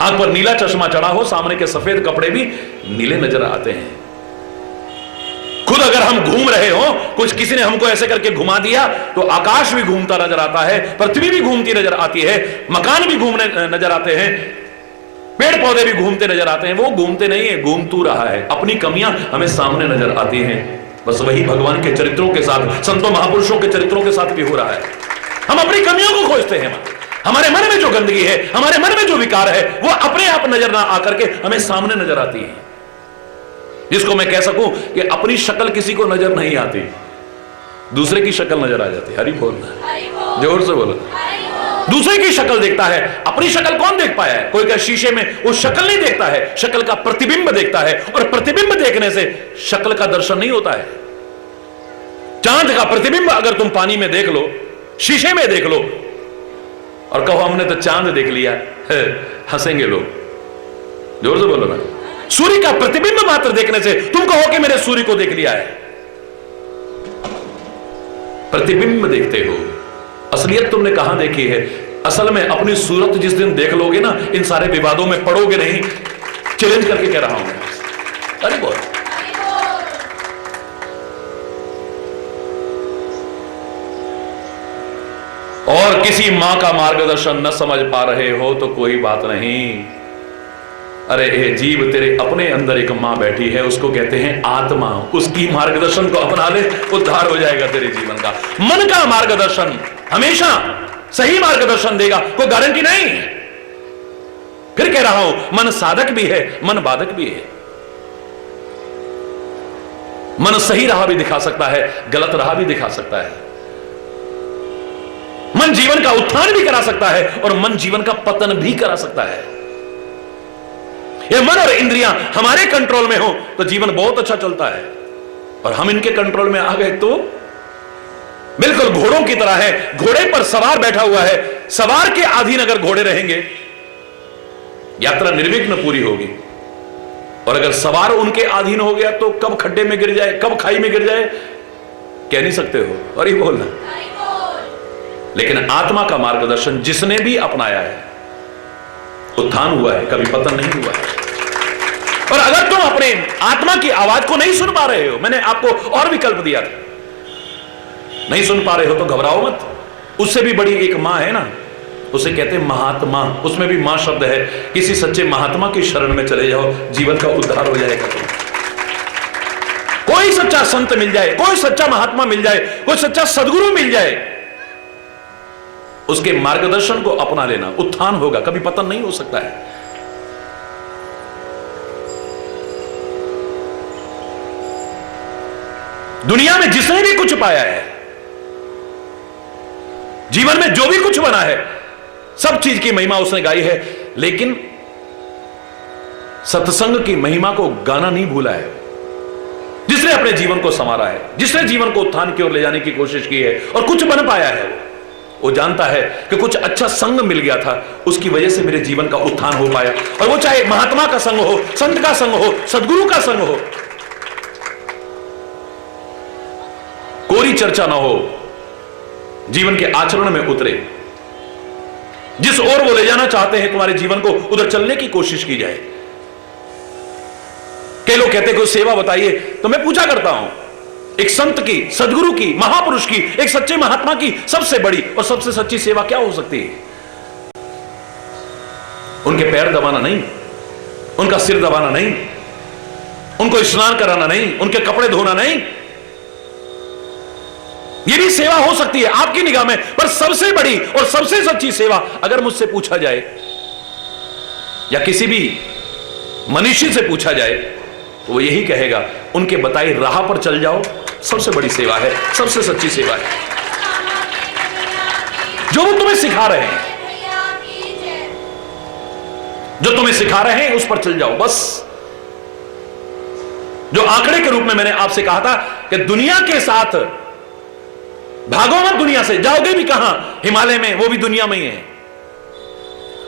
आंख पर नीला चश्मा चढ़ा हो, सामने के सफेद कपड़े भी नीले नजर आते हैं। खुद अगर हम घूम रहे हो, कुछ किसी ने हमको ऐसे करके घुमा दिया तो आकाश भी घूमता नजर आता है, पृथ्वी भी घूमती नजर आती है, मकान भी घूमने नजर आते हैं, पेड़ पौधे भी घूमते नजर आते हैं। वो घूमते नहीं है, घूम तू रहा है, अपनी कमियां हमें सामने नजर आती हैं। बस वही भगवान के चरित्रों के साथ, संतों महापुरुषों के चरित्रों के साथ भी हो रहा है। हम अपनी कमियों को खोजते हैं, हमारे मन में जो गंदगी है, हमारे मन में जो विकार है, वो अपने आप नजर ना आकर के हमें सामने नजर आती है। जिसको मैं कह सकूं कि अपनी शक्ल किसी को नजर नहीं आती, दूसरे की शक्ल नजर आ जाती है। हरि बोलना, जोर से बोलो। दूसरे की शक्ल देखता है, अपनी शक्ल कौन देख पाया है? कोई क्या शीशे में वो शक्ल नहीं देखता है, शक्ल का प्रतिबिंब देखता है, और प्रतिबिंब देखने से शक्ल का दर्शन नहीं होता है। चांद का प्रतिबिंब अगर तुम पानी में देख लो, शीशे में देख लो और कहो हमने तो चांद देख लिया, हंसेंगे लोग। जोर से बोलो ना। सूर्य का प्रतिबिंब मात्र देखने से तुम कहो कि मैंने सूर्य को देख लिया है। प्रतिबिंब देखते हो, असलियत तुमने कहां देखी है? असल में अपनी सूरत जिस दिन देख लोगे ना, इन सारे विवादों में पड़ोगे नहीं। चैलेंज करके कह रहा हूं मैं। अरे बोल, और किसी मां का मार्गदर्शन न समझ पा रहे हो तो कोई बात नहीं। अरे ए जीव, तेरे अपने अंदर एक मां बैठी है, उसको कहते हैं आत्मा। उसकी मार्गदर्शन को अपना ले, उद्धार हो जाएगा तेरे जीवन का। मन का मार्गदर्शन हमेशा सही मार्गदर्शन देगा, कोई गारंटी नहीं। फिर कह रहा हूं, मन साधक भी है, मन बाधक भी है। मन सही राह भी दिखा सकता है, गलत राह भी दिखा सकता है। मन जीवन का उत्थान भी करा सकता है और मन जीवन का पतन भी करा सकता है। ये मन और इंद्रियां हमारे कंट्रोल में हो तो जीवन बहुत अच्छा चलता है, और हम इनके कंट्रोल में आ गए तो बिल्कुल घोड़ों की तरह है। घोड़े पर सवार बैठा हुआ है, सवार के अधीन अगर घोड़े रहेंगे यात्रा निर्विघ्न पूरी होगी, और अगर सवार उनके अधीन हो गया तो कब खड्डे में गिर जाए, कब खाई में गिर जाए कह नहीं सकते हो, और ये बोलना। लेकिन आत्मा का मार्गदर्शन जिसने भी अपनाया है उत्थान हुआ है, कभी पतन नहीं हुआ है। और अगर तुम अपने आत्मा की आवाज को नहीं सुन पा रहे हो, मैंने आपको और विकल्प दिया था, नहीं सुन पा रहे हो तो घबराओ मत। उससे भी बड़ी एक मां है ना, उसे कहते हैं महात्मा, उसमें भी मां शब्द है। किसी सच्चे महात्मा की शरण में चले जाओ, जीवन का उद्धार हो जाएगा। कोई सच्चा संत मिल जाए, कोई सच्चा महात्मा मिल जाए, कोई सच्चा सदगुरु मिल जाए, उसके मार्गदर्शन को अपना लेना, उत्थान होगा, कभी पतन नहीं हो सकता है। दुनिया में जिसने भी कुछ पाया है, जीवन में जो भी कुछ बना है, सब चीज की महिमा उसने गाई है, लेकिन सत्संग की महिमा को गाना नहीं भूला है। जिसने अपने जीवन को संवारा है, जिसने जीवन को उत्थान की ओर ले जाने की कोशिश की है और कुछ बन पाया है, वो जानता है कि कुछ अच्छा संग मिल गया था, उसकी वजह से मेरे जीवन का उत्थान हो पाया। और वो चाहे महात्मा का संग हो, संत का संग हो, सदगुरु का संग हो, कोरी चर्चा ना हो, जीवन के आचरण में उतरे, जिस ओर वो ले जाना चाहते हैं तुम्हारे जीवन को, उधर चलने की कोशिश की जाए। कई लोग कहते हैं कोई सेवा बताइए, तो मैं पूछा करता हूं, एक संत की, सदगुरु की, महापुरुष की, एक सच्चे महात्मा की सबसे बड़ी और सबसे सच्ची सेवा क्या हो सकती है? उनके पैर दबाना नहीं, उनका सिर दबाना नहीं, उनको स्नान कराना नहीं, उनके कपड़े धोना नहीं। यह भी सेवा हो सकती है आपकी निगाह में, पर सबसे बड़ी और सबसे सच्ची सेवा अगर मुझसे पूछा जाए या किसी भी मनीषी से पूछा जाए तो वो यही कहेगा, उनके बताई राह पर चल जाओ, सबसे बड़ी सेवा है, सबसे सच्ची सेवा है। जो वो तुम्हें सिखा रहे हैं, जो तुम्हें सिखा रहे हैं उस पर चल जाओ बस। जो आंकड़े के रूप में मैंने आपसे कहा था कि दुनिया के साथ भागो मत, दुनिया से जाओगे भी कहां? हिमालय में, वो भी दुनिया में ही है,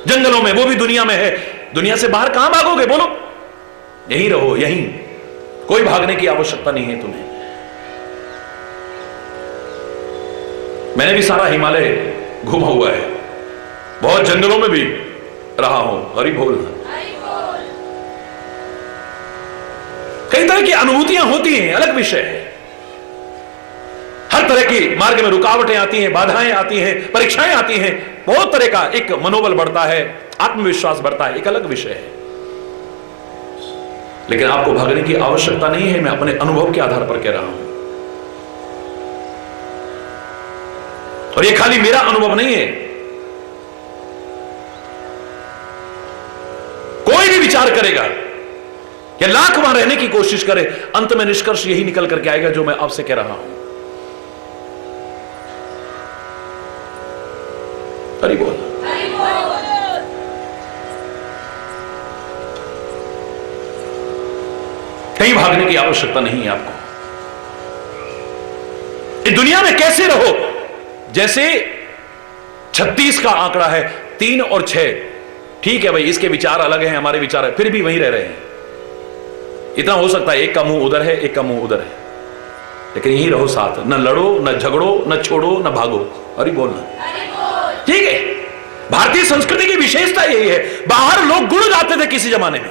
जंगलों में, वो भी दुनिया में है। दुनिया से बाहर कहां भागोगे? बोलो, यहीं रहो, यहीं, कोई भागने की आवश्यकता नहीं है तुम्हें। मैंने भी सारा हिमालय घूमा हुआ है, बहुत जंगलों में भी रहा हूं। हरि बोल। कई तरह की अनुभूतियां होती हैं, अलग विषय है। हर तरह की मार्ग में रुकावटें आती हैं, बाधाएं आती हैं, परीक्षाएं आती हैं, बहुत तरह का एक मनोबल बढ़ता है, आत्मविश्वास बढ़ता है, एक अलग विषय है। लेकिन आपको भागने की आवश्यकता नहीं है, मैं अपने अनुभव के आधार पर कह रहा हूं। और ये खाली मेरा अनुभव नहीं है, कोई भी विचार करेगा या लाख वहां रहने की कोशिश करे, अंत में निष्कर्ष यही निकल करके आएगा जो मैं आपसे कह रहा हूं। हरि बोल। कहीं भागने की आवश्यकता नहीं है आपको। इस दुनिया में कैसे रहो, जैसे 36 का आंकड़ा है, 3 और 6, ठीक है भाई, इसके विचार अलग हैं, हमारे विचार है, फिर भी वहीं रह रहे हैं। इतना हो सकता है एक का मुंह उधर है, एक का मुंह उधर है, लेकिन यहीं रहो साथ, न लड़ो, न झगड़ो, न छोड़ो, न भागो। हरि बोलना, ठीक है। भारतीय संस्कृति की विशेषता यही है। बाहर लोग गुण गाते थे किसी जमाने में,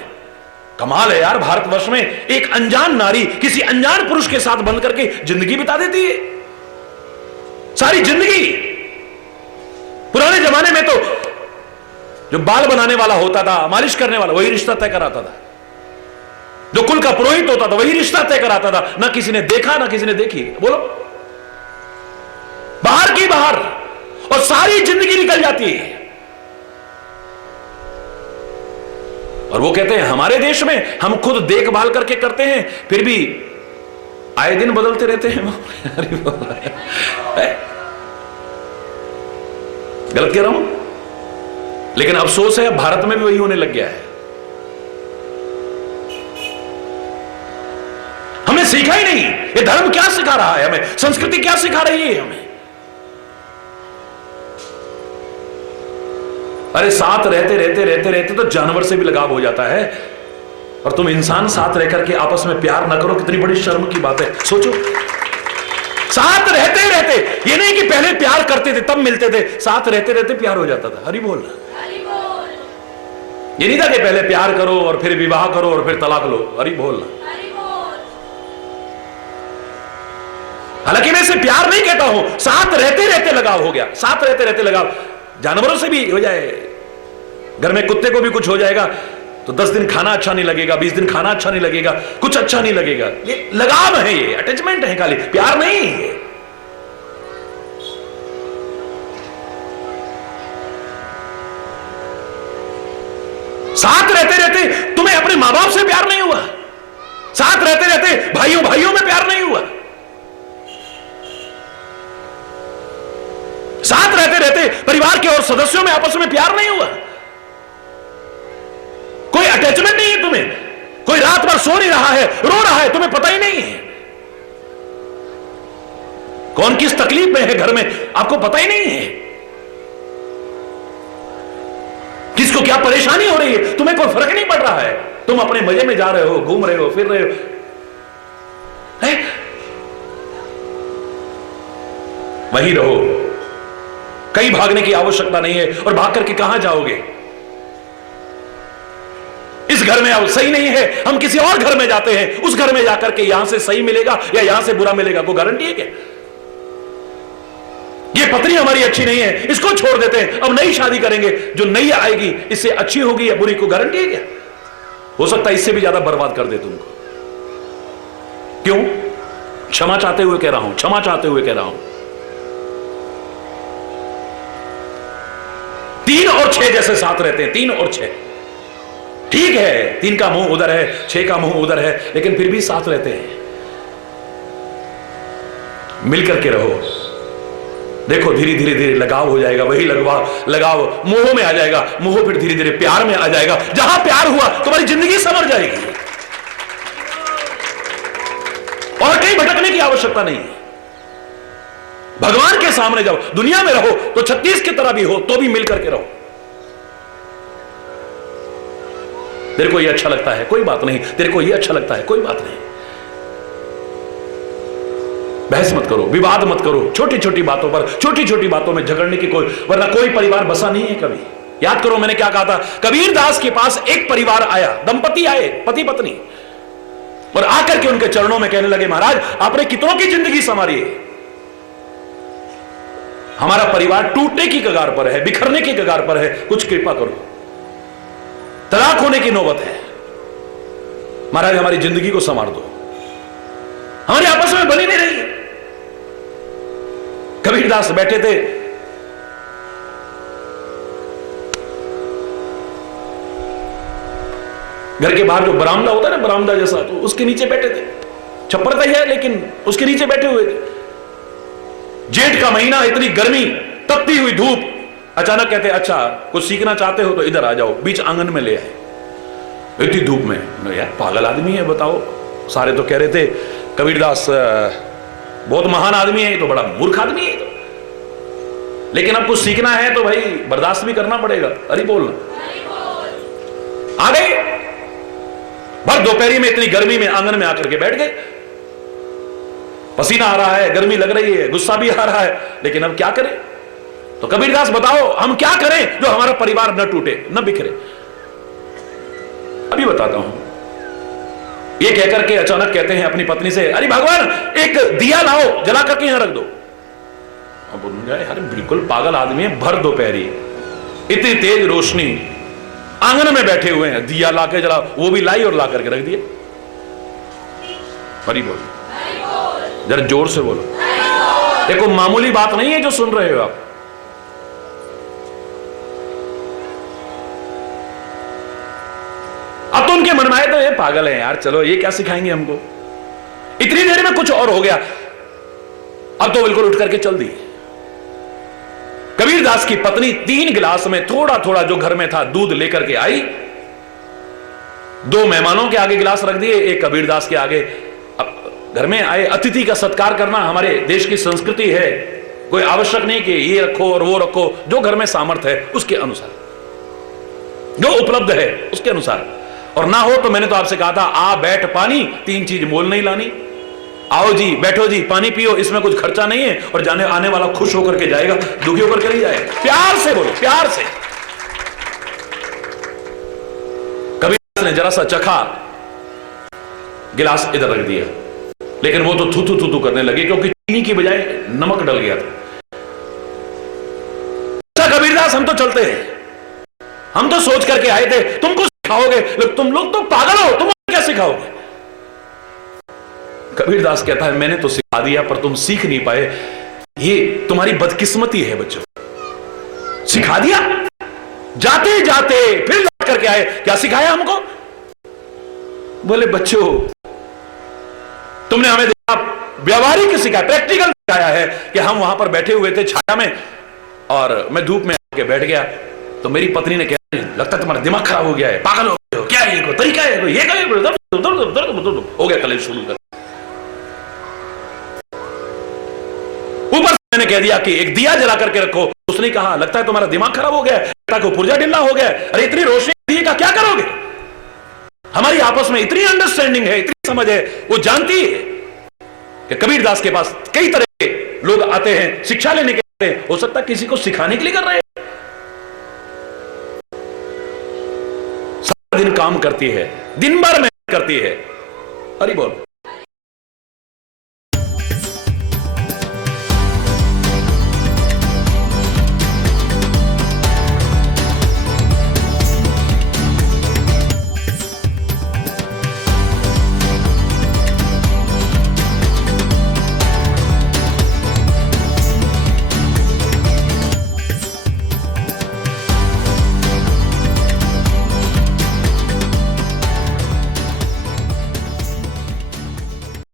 कमाल है यार, भारतवर्ष में एक अनजान नारी किसी अनजान पुरुष के साथ बंध करके जिंदगी बिता देती है, सारी जिंदगी। पुराने जमाने में तो जो बाल बनाने वाला होता था, मालिश करने वाला, वही रिश्ता तय कराता था। जो कुल का पुरोहित होता था वही रिश्ता तय कराता था। ना किसी ने देखा, ना किसी ने देखी। बोलो, बाहर की बाहर, और सारी जिंदगी निकल जाती है। और वो कहते हैं हमारे देश में हम खुद देखभाल करके करते हैं, फिर भी आए दिन बदलते रहते हैं। अरे गलत कह रहा हूं? लेकिन अफसोस है भारत में भी वही होने लग गया है। हमने सीखा ही नहीं। ये धर्म क्या सिखा रहा है हमें? संस्कृति क्या सिखा रही है हमें? अरे साथ रहते रहते रहते रहते तो जानवर से भी लगाव हो जाता है, और तुम इंसान साथ रहकर के आपस में प्यार ना करो, कितनी बड़ी शर्म की बात है। सोचो, साथ रहते रहते, ये नहीं कि पहले प्यार करते थे तब मिलते थे, साथ रहते रहते प्यार हो जाता था। हरि बोल। ये नहीं था कि पहले प्यार करो और फिर विवाह करो और फिर तलाक लो। हरि बोल। हालांकि मैं इसे प्यार नहीं कहता हूं, साथ रहते रहते लगाव हो गया। साथ रहते रहते लगाव जानवरों से भी हो जाए। घर में कुत्ते को भी कुछ हो जाएगा तो 10 दिन खाना अच्छा नहीं लगेगा, 20 दिन खाना अच्छा नहीं लगेगा, कुछ अच्छा नहीं लगेगा। ये लगाव है, ये अटैचमेंट है, खाली प्यार नहीं है। साथ रहते रहते तुम्हें अपने मां बाप से प्यार नहीं हुआ, साथ रहते रहते भाइयों भाइयों में प्यार नहीं हुआ, साथ रहते रहते परिवार के और सदस्यों में आपस में प्यार नहीं हुआ, कोई अटैचमेंट नहीं है तुम्हें, कोई रात भर सो नहीं रहा है, रो रहा है, तुम्हें पता ही नहीं है कौन किस तकलीफ में है घर में, आपको पता ही नहीं है किसको क्या परेशानी हो रही है, तुम्हें कोई फर्क नहीं पड़ रहा है। तुम अपने मजे में जा रहे हो, घूम रहे हो, फिर रहे हो, है? वही रहो, कहीं भागने की आवश्यकता नहीं है। और भाग करके कहां जाओगे? इस घर में अब सही नहीं है, हम किसी और घर में जाते हैं, उस घर में जाकर के यहां से सही मिलेगा या यहां से बुरा मिलेगा, कोई गारंटी है क्या? ये पत्नी हमारी अच्छी नहीं है, इसको छोड़ देते हैं, अब नई शादी करेंगे, जो नई आएगी इससे अच्छी होगी या बुरी, को गारंटी है क्या? हो सकता है इससे भी ज्यादा बर्बाद कर दे तुमको। क्यों? क्षमा चाहते हुए कह रहा हूं, क्षमा चाहते हुए कह रहा हूं। 3 और 6 जैसे साथ रहते हैं, 3 और 6 ठीक है, 3 का मुंह उधर है, 6 का मुंह उधर है, लेकिन फिर भी साथ रहते हैं। मिलकर के रहो, देखो धीरे धीरे धीरे लगाव हो जाएगा, वही लगाव मोह में आ जाएगा, मोह फिर धीरे धीरे प्यार में आ जाएगा। जहां प्यार हुआ तुम्हारी जिंदगी संवर जाएगी और कहीं भटकने की आवश्यकता नहीं है। भगवान के सामने जाओ, दुनिया में रहो तो 36 की तरह भी हो तो भी मिलकर के रहो। तेरे को ये अच्छा लगता है, कोई बात नहीं, तेरे को ये अच्छा लगता है, कोई बात नहीं। बहस मत करो, विवाद मत करो, छोटी छोटी बातों पर, छोटी छोटी बातों में झगड़ने की कोई, वरना कोई परिवार बसा नहीं है कभी। याद करो मैंने क्या कहा था, कबीर दास के पास एक परिवार आया, दंपति आए, पति पत्नी, और आकर के उनके चरणों में कहने लगे, महाराज आपने कितनों की जिंदगी संवारी है, हमारा परिवार टूटने की कगार पर है, बिखरने की कगार पर है, कुछ कृपा करो, तलाक होने की नौबत है, महाराज हमारी जिंदगी को संवार दो, हमारी आपस में बनी नहीं रही है। कबीरदास बैठे थे, घर के बाहर जो बरामदा होता है ना, बरामदा जैसा, तो उसके नीचे बैठे थे, छप्पर तो है लेकिन उसके नीचे बैठे हुए थे। जेठ का महीना, इतनी गर्मी, तपती हुई धूप, अचानक कहते अच्छा कुछ सीखना चाहते हो तो इधर आ जाओ, बीच आंगन में ले आए। इतनी धूप में, यार पागल आदमी है बताओ, सारे तो कह रहे थे कबीरदास बहुत महान आदमी है, ये तो बड़ा मूर्ख आदमी है, तो लेकिन अब कुछ सीखना है तो भाई बर्दाश्त भी करना पड़ेगा। अरे बोलना, आ गए, भर दोपहरी में इतनी गर्मी में आंगन में आकर के बैठ गए, पसीना आ रहा है, गर्मी लग रही है, गुस्सा भी आ रहा है, लेकिन अब क्या करें? तो कबीरदास बताओ हम क्या करें जो हमारा परिवार न टूटे, न बिखरे? अभी बताता हूं। ये कहकर के अचानक कहते हैं अपनी पत्नी से, अरे भगवान एक दिया लाओ, जला करके यहां रख दो। अब अरे बिल्कुल पागल आदमी है, भर दोपहरी इतनी तेज रोशनी, आंगन में बैठे हुए हैं, दिया लाके जला, वो भी लाई और ला करके रख दिया। हरि बोल, जरा जोर से बोलो, देखो मामूली बात नहीं है जो सुन रहे हो आप। अब तो उनके मन में आए तो ये पागल है यार, चलो ये क्या सिखाएंगे हमको, इतनी देर में कुछ और हो गया, अब तो बिल्कुल उठ करके चल दी। कबीरदास की पत्नी 3 गिलास में थोड़ा थोड़ा जो घर में था दूध लेकर के आई, 2 मेहमानों के आगे गिलास रख दिए, एक कबीरदास के आगे। अब घर में आए अतिथि का सत्कार करना हमारे देश की संस्कृति है, कोई आवश्यक नहीं कि ये रखो और वो रखो, जो घर में सामर्थ्य है उसके अनुसार, जो उपलब्ध है उसके अनुसार। और ना हो तो मैंने तो आपसे कहा था, आ बैठ पानी, 3 चीज मोल नहीं लानी। आओ जी, बैठो जी, पानी पियो, इसमें कुछ खर्चा नहीं है, और जाने आने वाला खुश होकर के जाएगा, दुखी होकर के नहीं जाएगा। प्यार से बोलो, प्यार से। कबीर ने जरा सा चखा, गिलास इधर रख दिया, लेकिन वो तो थू थू थू थू करने लगे, क्योंकि चीनी की बजाय नमक डल गया था। अच्छा कबीरदास, हम तो चलते हैं, हम तो सोच करके आए थे तुम कुछ सिखाओगे, तुम लोग तो पागल हो, तुम क्या सिखाओगे? कबीरदास कहता है, मैंने तो सिखा दिया पर तुम सीख नहीं पाए, ये तुम्हारी बदकिस्मती है बच्चों। सिखा दिया, जाते जाते फिर लौट करके आए, क्या सिखाया हमको? बोले बच्चों, तुमने हमें देखा व्यवहारिक सिखाया, प्रैक्टिकल सिखाया है कि हम वहां पर बैठे हुए थे छाया में, और मैं धूप में आके बैठ गया, तो मेरी पत्नी ने कहा, लगता तुम्हारा दिमाग खराब हो गया है, पागल हो गए हो क्या? ये कोई तरीका है? कोई ये हो गया कलेश शुरू कर। ऊपर से मैंने कह दिया कि एक दिया जला करके रखो, उसने कहा लगता है तुम्हारा दिमाग खराब हो गया है, बेटा को पुर्जा ढिल्ला हो गया है। अरे इतनी रोशनी दिए का क्या करोगे? हमारी आपस में इतनी अंडरस्टैंडिंग है, इतनी समझ है, वो जानती है कि कबीरदास के पास कई तरह के लोग आते हैं शिक्षा लेने के लिए, हो सकता है किसी को सिखाने के लिए कर रहे हैं। सारा दिन काम करती है, दिन भर मेहनत करती है। हरि बोल।